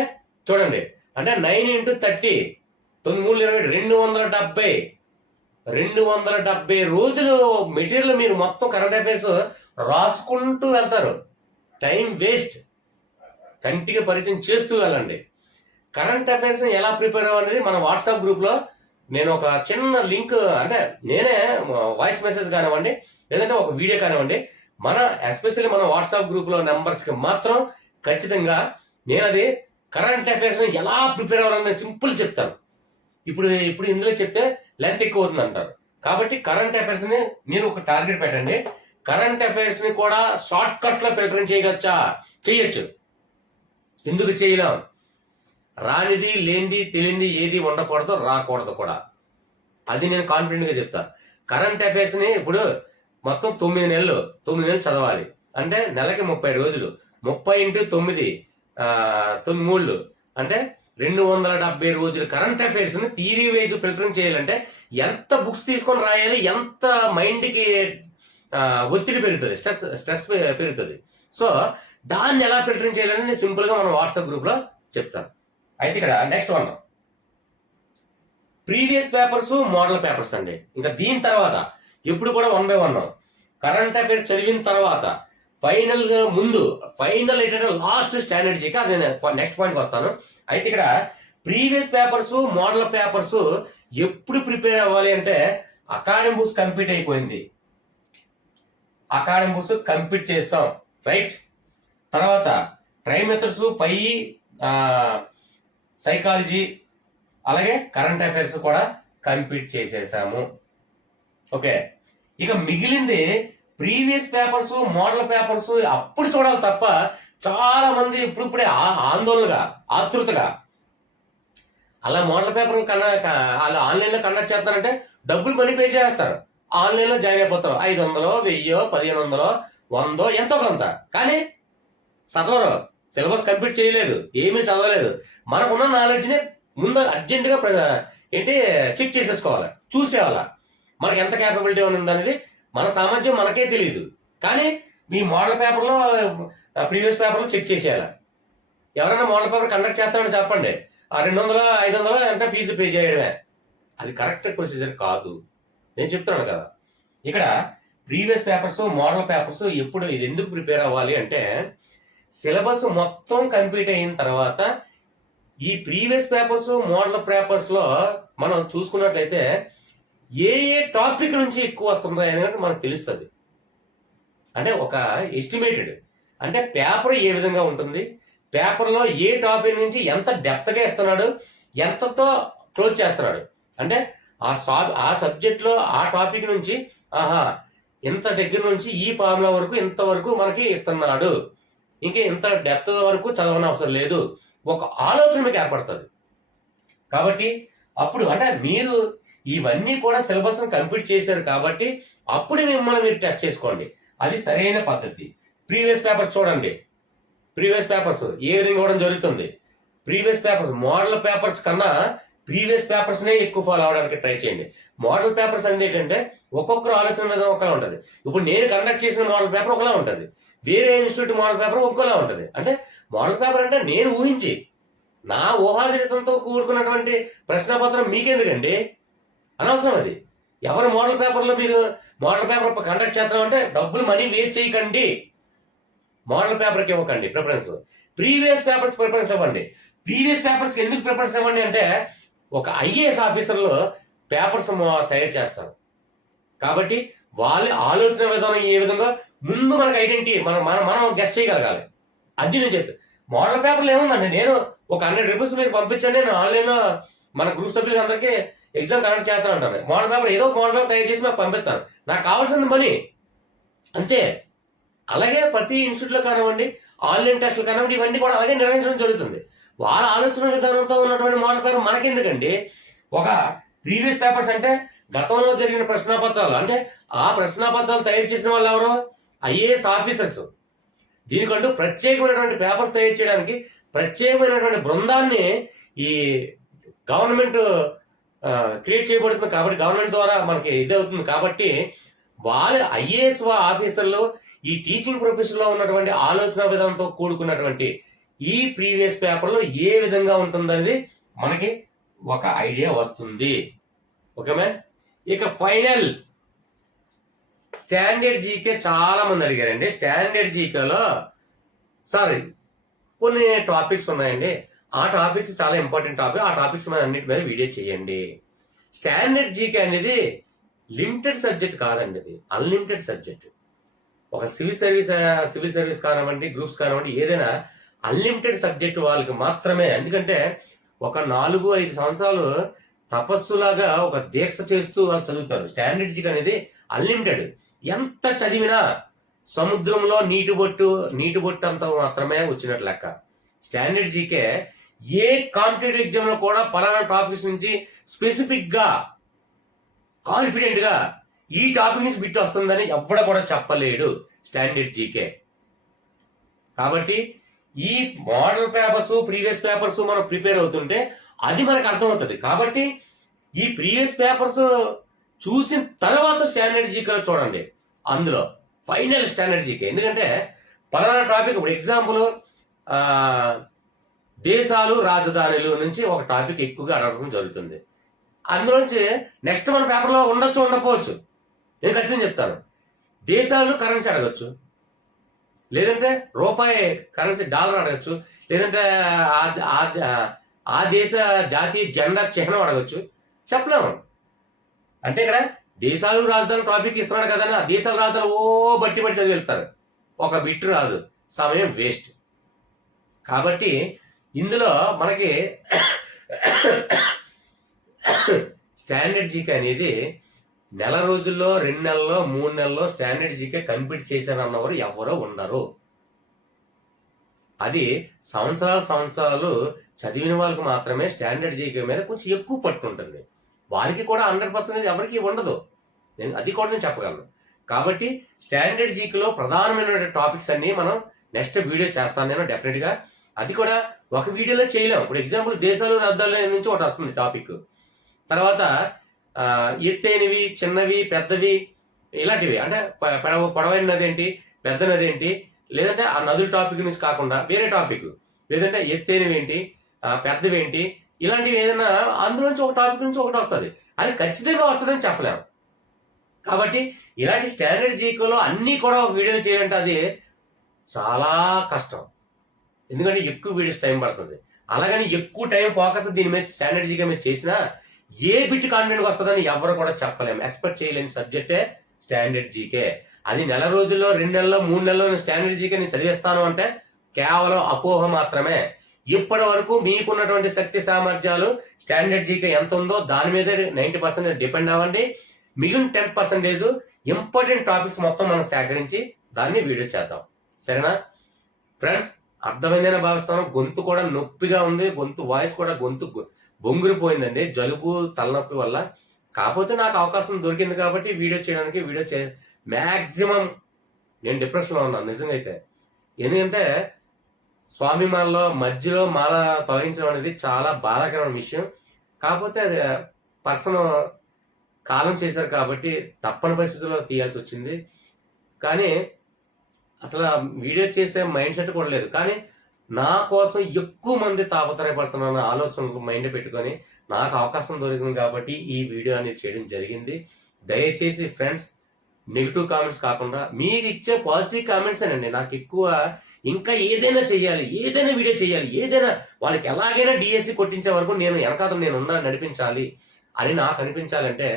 చూడండి, అంటే 9 × 30 9×3 270 రోజులు మెటీరియల్ మీరు మొత్తం కరెంట్ అఫైర్స్ రాసుకుంటూ వెళ్తారు. Time waste. కంటిగా పరిచయం చేస్తూ వెళ్ళండి. కరెంట్ అఫైర్స్ ఎలా ప్రిపేర్ అవ్వనేది మన వాట్సాప్ గ్రూప్లో నేను ఒక చిన్న లింక్, అంటే నేనే వాయిస్ మెసేజ్ కానివ్వండి లేదంటే ఒక వీడియో కానివ్వండి, మన ఎస్పెషల్లీ మన వాట్సాప్ గ్రూప్లో మెంబర్స్కి మాత్రం ఖచ్చితంగా నేను అది కరెంట్ అఫైర్స్ ఎలా ప్రిపేర్ అవ్వాలనేది సింపుల్ చెప్తాను. ఇప్పుడు ఇందులో చెప్తే లెంత్ ఎక్కువ అవుతుంది అంటారు. కాబట్టి కరెంట్ అఫైర్స్ ని మీరు ఒక టార్గెట్ పెట్టండి. కరెంట్ అఫైర్స్ ని కూడా షార్ట్ కట్ లో ఫిల్టరింగ్ చేయొచ్చు. ఎందుకు చేయలేం? రానిది లేనిది తెలియంది ఏది ఉండకూడదు, రాకూడదు కూడా. అది నేను కాన్ఫిడెంట్ గా చెప్తా. కరెంట్ అఫైర్స్ ని ఇప్పుడు మొత్తం 9 నెలలు చదవాలి అంటే నెలకి 30 రోజులు, 30 × 9 3 అంటే 270 రోజులు కరెంట్ అఫైర్స్ ని థియరీ వైజ్ ఫిల్టరింగ్ చేయాలంటే ఎంత బుక్స్ తీసుకొని రాయాలి, ఎంత మైండ్ కి ఒత్తిడి పెరుగుతుంది, స్ట్రెస్ పెరుగుతుంది. సో దాన్ని ఎలా ఫిల్టరింగ్ చేయాలని నేను సింపుల్ గా మన వాట్సాప్ గ్రూప్ లో చెప్తాను. అయితే ఇక్కడ next one previous papers, model papers అండి. ఇంకా దీని తర్వాత ఎప్పుడు కూడా 1 by 1 కరెంట్ అఫైర్స్ చదివిన తర్వాత ఫైనల్ ఏంటంటే లాస్ట్ స్టాండర్డ్ జీకే, అది నేను నెక్స్ట్ పాయింట్ వస్తాను. అయితే ఇక్కడ ప్రీవియస్ పేపర్స్, మోడల్ పేపర్స్ ఎప్పుడు ప్రిపేర్ అవ్వాలి అంటే అకాడమిక్ బుక్స్ కంప్లీట్ అయిపోయింది, అకాడమిక్ బుక్స్ కంప్లీట్ చేస్తాం, రైట్. తర్వాత ట్రై మెథడ్స్, పై సైకాలజీ, అలాగే కరెంట్ అఫైర్స్ కూడా కంప్లీట్ చేసేసాము. ఓకే, ఇక మిగిలింది ప్రీవియస్ పేపర్స్, మోడల్ పేపర్స్ అప్పుడు చూడాలి తప్ప చాలా మంది ఇప్పుడే ఆందోళనగా, ఆతృతగా అలా మోడల్ పేపర్ వాళ్ళు ఆన్లైన్ లో కండక్ట్ చేస్తారంటే డబ్బులు మనీ పే చేస్తారు, ఆన్లైన్ లో జాయిన్ అయిపోతారు. 500, 1000, 1500, 100 ఎంతో కొంత, కానీ చదవరు. సిలబస్ కంప్లీట్ చేయలేదు, ఏమీ చదవలేదు. మనకున్న నాలెడ్జ్ ని ముందు అర్జెంట్ గా చెక్ చేసేసుకోవాలి, చూసేవాళ్ళ మనకి ఎంత క్యాపబిలిటీ ఉందనేది మన సామర్థ్యం మనకే తెలియదు. కానీ మీ మోడల్ పేపర్లో, ప్రీవియస్ పేపర్లో చెక్ చేసేయాలి. ఎవరైనా మోడల్ పేపర్ కండక్ట్ చేస్తామని చెప్పండి, 200, 500 అంటే ఫీజు పే చేయడమే. అది కరెక్ట్ ప్రొసీజర్ కాదు. నేను చెప్తున్నాను కదా, ఇక్కడ ప్రీవియస్ పేపర్స్, మోడల్ పేపర్స్ ఎప్పుడు ఇది ఎందుకు ప్రిపేర్ అవ్వాలి అంటే సిలబస్ మొత్తం కంప్లీట్ అయిన తర్వాత ఈ ప్రీవియస్ పేపర్స్, మోడల్ పేపర్స్ లో మనం చూసుకున్నట్లయితే ఏ టాపిక్ నుంచి ఎక్కువ వస్తున్నాయి అనేది మనకు తెలుస్తుంది. అంటే ఒక ఎస్టిమేటెడ్, అంటే పేపర్ ఏ విధంగా ఉంటుంది, పేపర్లో ఏ టాపిక్ నుంచి ఎంత డెప్త్గా ఇస్తున్నాడు, ఎంతతో క్లోజ్ చేస్తున్నాడు. అంటే ఆ సబ్జెక్ట్లో ఆ టాపిక్ నుంచి ఇంత దగ్గర నుంచి ఈ ఫార్ములా వరకు ఇంతవరకు మనకి ఇస్తున్నాడు, ఇంకా ఇంత డెప్త్ వరకు చదవని అవసరం లేదు, ఒక ఆలోచన మీకు ఏర్పడుతుంది. కాబట్టి అప్పుడు అంటే మీరు ఇవన్నీ కూడా సిలబస్ కంప్లీట్ చేశారు కాబట్టి అప్పుడు మిమ్మల్ని మీరు టెస్ట్ చేసుకోండి. అది సరైన పద్ధతి. ప్రీవియస్ పేపర్స్ చూడండి. ప్రీవియస్ పేపర్స్ ఏ విధంగా ఇవ్వడం జరుగుతుంది. ప్రీవియస్ పేపర్స్ మోడల్ పేపర్స్ కన్నా ప్రీవియస్ పేపర్స్నే ఎక్కువ ఫాలో అవడానికి ట్రై చేయండి. మోడల్ పేపర్స్ అనేది ఏంటంటే ఒక్కొక్కరు ఆలోచన విధానం ఒకలా ఉంటుంది. ఇప్పుడు నేను కండక్ట్ చేసిన మోడల్ పేపర్ ఒకలా ఉంటుంది, వేరే ఇన్స్టిట్యూట్ మోడల్ పేపర్ ఒక్కోలా ఉంటుంది. అంటే మోడల్ పేపర్ అంటే నేను ఊహించి నా ఊహాజనితంతో కూడుకున్నటువంటి ప్రశ్నపత్రం మీకెందుకండి, అనవసరం. అది ఎవరు మోడల్ పేపర్లో మీరు మోడల్ పేపర్ కండక్ట్ చేస్తామంటే డబ్బులు మనీ వేస్ట్ చేయకండి. మోడల్ పేపర్కి ఇవ్వకండి ప్రిఫరెన్స్. ప్రీవియస్ పేపర్స్ ప్రిఫరెన్స్ ఇవ్వండి. ప్రీవియస్ పేపర్స్కి ఎందుకు ప్రిఫరెన్స్ ఇవ్వండి అంటే ఒక ఐఏఎస్ ఆఫీసర్లు పేపర్స్ తయారు చేస్తారు కాబట్టి వాళ్ళ ఆలోచన విధానం ఏ విధంగా ముందు మనకు ఐడెంటిటీ మనం గెస్ట్ చేయగలగాలి. అది నేను చెప్పి మోడల్ పేపర్లో ఏముందండి, నేను ఒక 100 రూపీస్ మీరు పంపించండి, నేను ఆన్లైన్లో మన గ్రూప్ సభ్యులకి అందరికీ ఎగ్జామ్ కండక్ట్ చేస్తాను అంటాను. మోడల్ పేపర్ ఏదో మోడల్ పేపర్ తయారు చేసి మాకు పంపిస్తాను, నాకు కావాల్సింది మనీ అంతే. అలాగే ప్రతి ఇన్స్టిట్యూట్లో కానివ్వండి, ఆన్లైన్ టెస్టులు కానివ్వండి, ఇవన్నీ కూడా అలాగే నిర్వహించడం జరుగుతుంది. వాళ్ళ ఆలోచన విధానంతో ఉన్నటువంటి మోడల్ పేపర్ మనకెందుకండి. ఒక ప్రీవియస్ పేపర్స్ అంటే గతంలో జరిగిన ప్రశ్నాపత్రాలు, అంటే ఆ ప్రశ్నాపత్రాలు తయారు చేసిన వాళ్ళు ఎవరు, ఐఏఎస్ ఆఫీసర్స్. దీనికంటూ ప్రత్యేకమైనటువంటి పేపర్స్ తయారు చేయడానికి ప్రత్యేకమైనటువంటి బృందాన్ని ఈ గవర్నమెంట్ క్రియేట్ చేయబడుతుంది కాబట్టి, గవర్నమెంట్ ద్వారా మనకి ఇది అవుతుంది కాబట్టి వాళ్ళ ఐఏఎస్ ఆఫీసర్లు ఈ టీచింగ్ ప్రొఫెషన్లో ఉన్నటువంటి ఆలోచన విధానంతో కూడుకున్నటువంటి ఈ ప్రీవియస్ పేపర్లో ఏ విధంగా ఉంటుందనేది మనకి ఒక ఐడియా వస్తుంది. Okay ma'am. ఇక ఫైనల్ స్టాండర్డ్ జీకే చాలా మంది అడిగారండి. స్టాండర్డ్ జీకేలో సారీ కొన్ని టాపిక్స్ ఉన్నాయండి, ఆ టాపిక్స్ చాలా ఇంపార్టెంట్ టాపిక్, ఆ టాపిక్స్ మీద అన్నిటి మీద వీడియో చేయండి. స్టాండర్డ్ జీకే అనేది లిమిటెడ్ సబ్జెక్ట్ కాదండి, అది అన్లిమిటెడ్ సబ్జెక్ట్. ఒక సివిల్ సర్వీస్ కానివ్వండి, గ్రూప్స్ కానివ్వండి, ఏదైనా అన్లిమిటెడ్ సబ్జెక్ట్ వాళ్ళకి మాత్రమే. ఎందుకంటే ఒక 4-5 సంవత్సరాలు తపస్సులాగా ఒక దీక్ష చేస్తూ వాళ్ళు చదువుతారు. స్టాండర్డ్ జీకే అనేది అన్లిమిటెడ్. ఎంత చదివినా సముద్రంలో నీటి బొట్టు అంత మాత్రమే వచ్చినట్లు లెక్క. స్టాండర్డ్ జీకే ఏ కాంపిటేటివ్ ఎగ్జామ్ లో కూడా పలానా టాపిక్స్ నుంచి స్పెసిఫిక్ గా కాన్ఫిడెంట్ గా ఈ టాపిక్ నుంచి బిట్ వస్తుందని ఎవ్వడ కూడా చెప్పలేడు స్టాండర్డ్ జీకే. కాబట్టి ఈ మోడల్ పేపర్స్ ప్రీవియస్ పేపర్స్ మనం ప్రిపేర్ అవుతుంటే అది మనకు అర్థమవుతుంది. కాబట్టి ఈ ప్రీవియస్ పేపర్స్ చూసిన తర్వాత స్టాండర్డ్ జీకే చూడండి, అందులో ఫైనల్ స్టాండర్డ్ జీకే. ఎందుకంటే పలానా టాపిక్, ఇప్పుడు ఎగ్జాంపుల్ దేశాలు రాజధానులు నుంచి ఒక టాపిక్ ఎక్కువగా అడగడం జరుగుతుంది. అందులోంచి నెక్స్ట్ మన పేపర్లో ఉండొచ్చు ఉండకపోవచ్చు, నేను ఖచ్చితంగా చెప్తాను. దేశాలు కరెన్సీ అడగచ్చు, లేదంటే రూపాయి కరెన్సీ డాలర్ అడగచ్చు, లేదంటే ఆ దేశ జాతీయ జెండా చిహ్నం అడగచ్చు, చెప్పలేము. అంటే ఇక్కడ దేశాలు రాజధాని టాపిక్ ఇస్తున్నాడు కదా, ఆ దేశాల రాజధాని బట్టి చదివి వెళ్తారు, ఒక బిట్ రాదు, సమయం వేస్ట్. కాబట్టి ఇందులో మనకి స్టాండర్డ్ జీకే అనేది నెల రోజుల్లో, 2 నెలల్లో, 3 నెలల్లో స్టాండర్డ్ జీకే కంప్లీట్ చేశారన్నవారు ఎవరో ఉండరు. అది సంవత్సరాలు చదివిన వాళ్ళకి మాత్రమే స్టాండర్డ్ జీకే మీద కొంచెం ఎక్కువ పట్టు ఉంటుంది. వారికి కూడా 100% ఎవరికి ఉండదు, అది కూడా నేను చెప్పగలను. కాబట్టి స్టాండర్డ్ జీకేలో ప్రధానమైన టాపిక్స్ అన్ని మనం నెక్స్ట్ వీడియో చేస్తాను నేను డెఫినెట్గా. అది కూడా ఒక వీడియోలో చేయలేము. ఇప్పుడు ఎగ్జాంపుల్ దేశాలు రాజధానుల నుంచి ఒకటి వస్తుంది టాపిక్, తర్వాత ఎత్తైనవి, చిన్నవి, పెద్దవి, ఇలాంటివి. అంటే పొడవైన నది ఏంటి, పెద్ద నది ఏంటి, లేదంటే ఆ నదుల టాపిక్ నుంచి కాకుండా వేరే టాపిక్, లేదంటే ఎత్తైనవి ఏంటి, పెద్దవి ఏంటి, ఇలాంటివి ఏదైనా అందులోంచి ఒక టాపిక్ నుంచి ఒకటి వస్తుంది. అది ఖచ్చితంగా వస్తుందని చెప్పలేము. కాబట్టి ఇలాంటి స్టాండర్డ్ జీకేలో అన్నీ కూడా ఒక వీడియోలు చేయాలంటే అది చాలా కష్టం, ఎందుకంటే ఎక్కువ వీడియోస్ టైం పడుతుంది. అలాగని ఎక్కువ టైం ఫోకస్ దీని మీద స్టాండర్డ్ జీకే మీద చేసినా ఏ బిట్ కాన్ఫిడెంట్ వస్తుందని ఎవరు కూడా చెప్పలేము. ఎక్స్పెక్ట్ చేయలేని సబ్జెక్టే స్టాండర్డ్ జీకే. అది నెల రోజుల్లో, 2 నెలల్లో, 3 నెలల్లో స్టాండర్డ్ జీకే నేను చదివేస్తాను అంటే కేవలం అపోహ మాత్రమే. ఇప్పటి వరకు మీకున్నటువంటి శక్తి సామర్థ్యాలు స్టాండర్డ్ జీకే ఎంత ఉందో దాని మీద 90% డిపెండ్ అవ్వండి. మిగిలిన 10% ఇంపార్టెంట్ టాపిక్స్ మొత్తం మనం సేకరించి దాన్ని వీడియో చేద్దాం. సరేనా ఫ్రెండ్స్? అర్థమైందని భావిస్తాను. గొంతు కూడా నొప్పిగా ఉంది, వాయిస్ కూడా బొంగురిపోయిందండి జలుబు తలనొప్పి వల్ల. కాకపోతే నాకు అవకాశం దొరికింది కాబట్టి వీడియో మ్యాక్సిమం నేను డిప్రెషన్లో ఉన్నాను నిజంగా అయితే. ఎందుకంటే స్వామి మాలలో మధ్యలో మాల తొలగించడం అనేది చాలా బాధాకరమైన విషయం. కాకపోతే అది పర్సన్ కాలం చేశారు కాబట్టి తప్పని పరిస్థితుల్లో తీయాల్సి వచ్చింది. కానీ అసలు వీడియో చేసే మైండ్ సెట్ కూడా లేదు. కానీ నా కోసం ఎక్కువ మంది తాపత్రయపడుతున్న ఆలోచనలు మైండ్ పెట్టుకొని నాకు అవకాశం దొరికింది కాబట్టి ఈ వీడియో అనేది చేయడం జరిగింది. దయచేసి ఫ్రెండ్స్ నెగిటివ్ కామెంట్స్ కాకుండా మీకు ఇచ్చే పాజిటివ్ కామెంట్స్ అండి నాకు ఎక్కువ. ఇంకా ఏదైనా చెయ్యాలి, ఏదైనా వీడియో చేయాలి, ఏదైనా వాళ్ళకి ఎలాగైనా డిఎస్సి కొట్టించే వరకు నేను వెనకాల నడిపించాలి అని నాకు అనిపించాలంటే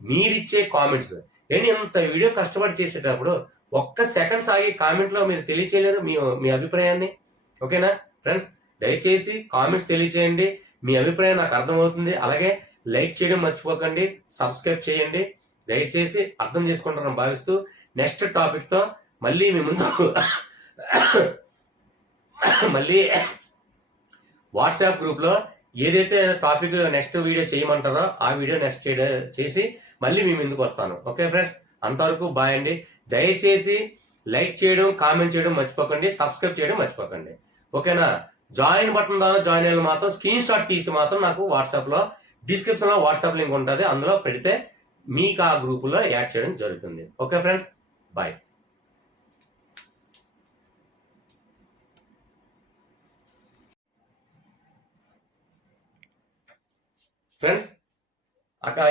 మీరిచ్చే కామెంట్స్. నేను ఇంత వీడియో కష్టపడి చేసేటప్పుడు ఒక్క సెకండ్స్ ఆగి కామెంట్లో మీరు తెలియచేయలేరు మీ అభిప్రాయాన్ని. ఓకేనా ఫ్రెండ్స్? దయచేసి కామెంట్స్ తెలియచేయండి. మీ అభిప్రాయం నాకు అర్థమవుతుంది. అలాగే లైక్ చేయడం మర్చిపోకండి, సబ్స్క్రైబ్ చేయండి. దయచేసి అర్థం చేసుకుంటారని భావిస్తూ నెక్స్ట్ టాపిక్తో మళ్ళీ మీ ముందు మళ్ళీ వాట్సాప్ గ్రూప్లో ఏదైతే టాపిక్ నెక్స్ట్ వీడియో చేయమంటారో ఆ వీడియో నెక్స్ట్ చేసి మళ్ళీ మీ ముందుకు వస్తాను. Okay friends? అంతవరకు బాయ్ అండి. దయచేసి లైక్ చేయడం, కామెంట్ చేయడం మర్చిపోకండి, సబ్స్క్రైబ్ చేయడం మర్చిపోకండి. ఓకేనా? జాయిన్ బటన్ ద్వారా జాయిన్ అయ్యే మాత్రం స్క్రీన్ షాట్ తీసి మాత్రం నాకు వాట్సాప్లో డిస్క్రిప్షన్లో వాట్సాప్ లింక్ ఉంటుంది, అందులో పెడితే మీకు ఆ గ్రూపులో యాడ్ చేయడం జరుగుతుంది. Okay friends? బాయ్. ఫ్రెండ్స్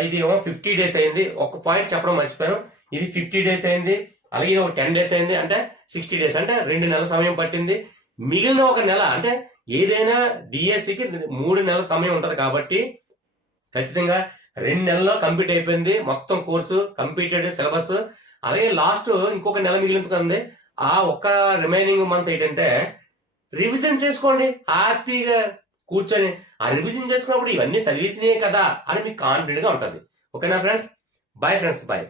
ఇది 50 days అయింది. ఒక పాయింట్ చెప్పడం మర్చిపోయాను. ఇది 50 days అయింది. అలాగే ఒక 10 days అయింది. అంటే 60 days, అంటే 2 నెలల సమయం పట్టింది. మిగిలిన ఒక నెల, అంటే ఏదైనా డిఎస్సికి 3 నెలల సమయం ఉంటుంది కాబట్టి ఖచ్చితంగా 2 నెలల్లో కంప్లీట్ అయిపోయింది మొత్తం కోర్సు, కంప్లీటెడ్ సిలబస్. అలాగే లాస్ట్ ఇంకొక నెల మిగిలింది. ఆ ఒక్క రిమైనింగ్ మంత్ ఏంటంటే రివిజన్ చేసుకోండి హ్యాపీగా కూర్చొని. ఆ రివిజన్ చేసుకున్నప్పుడు ఇవన్నీ చదివేసినాయి కదా అని మీకు కాన్ఫిడెంట్ గా ఉంటుంది. ఓకేనా ఫ్రెండ్స్? Bye friends, bye.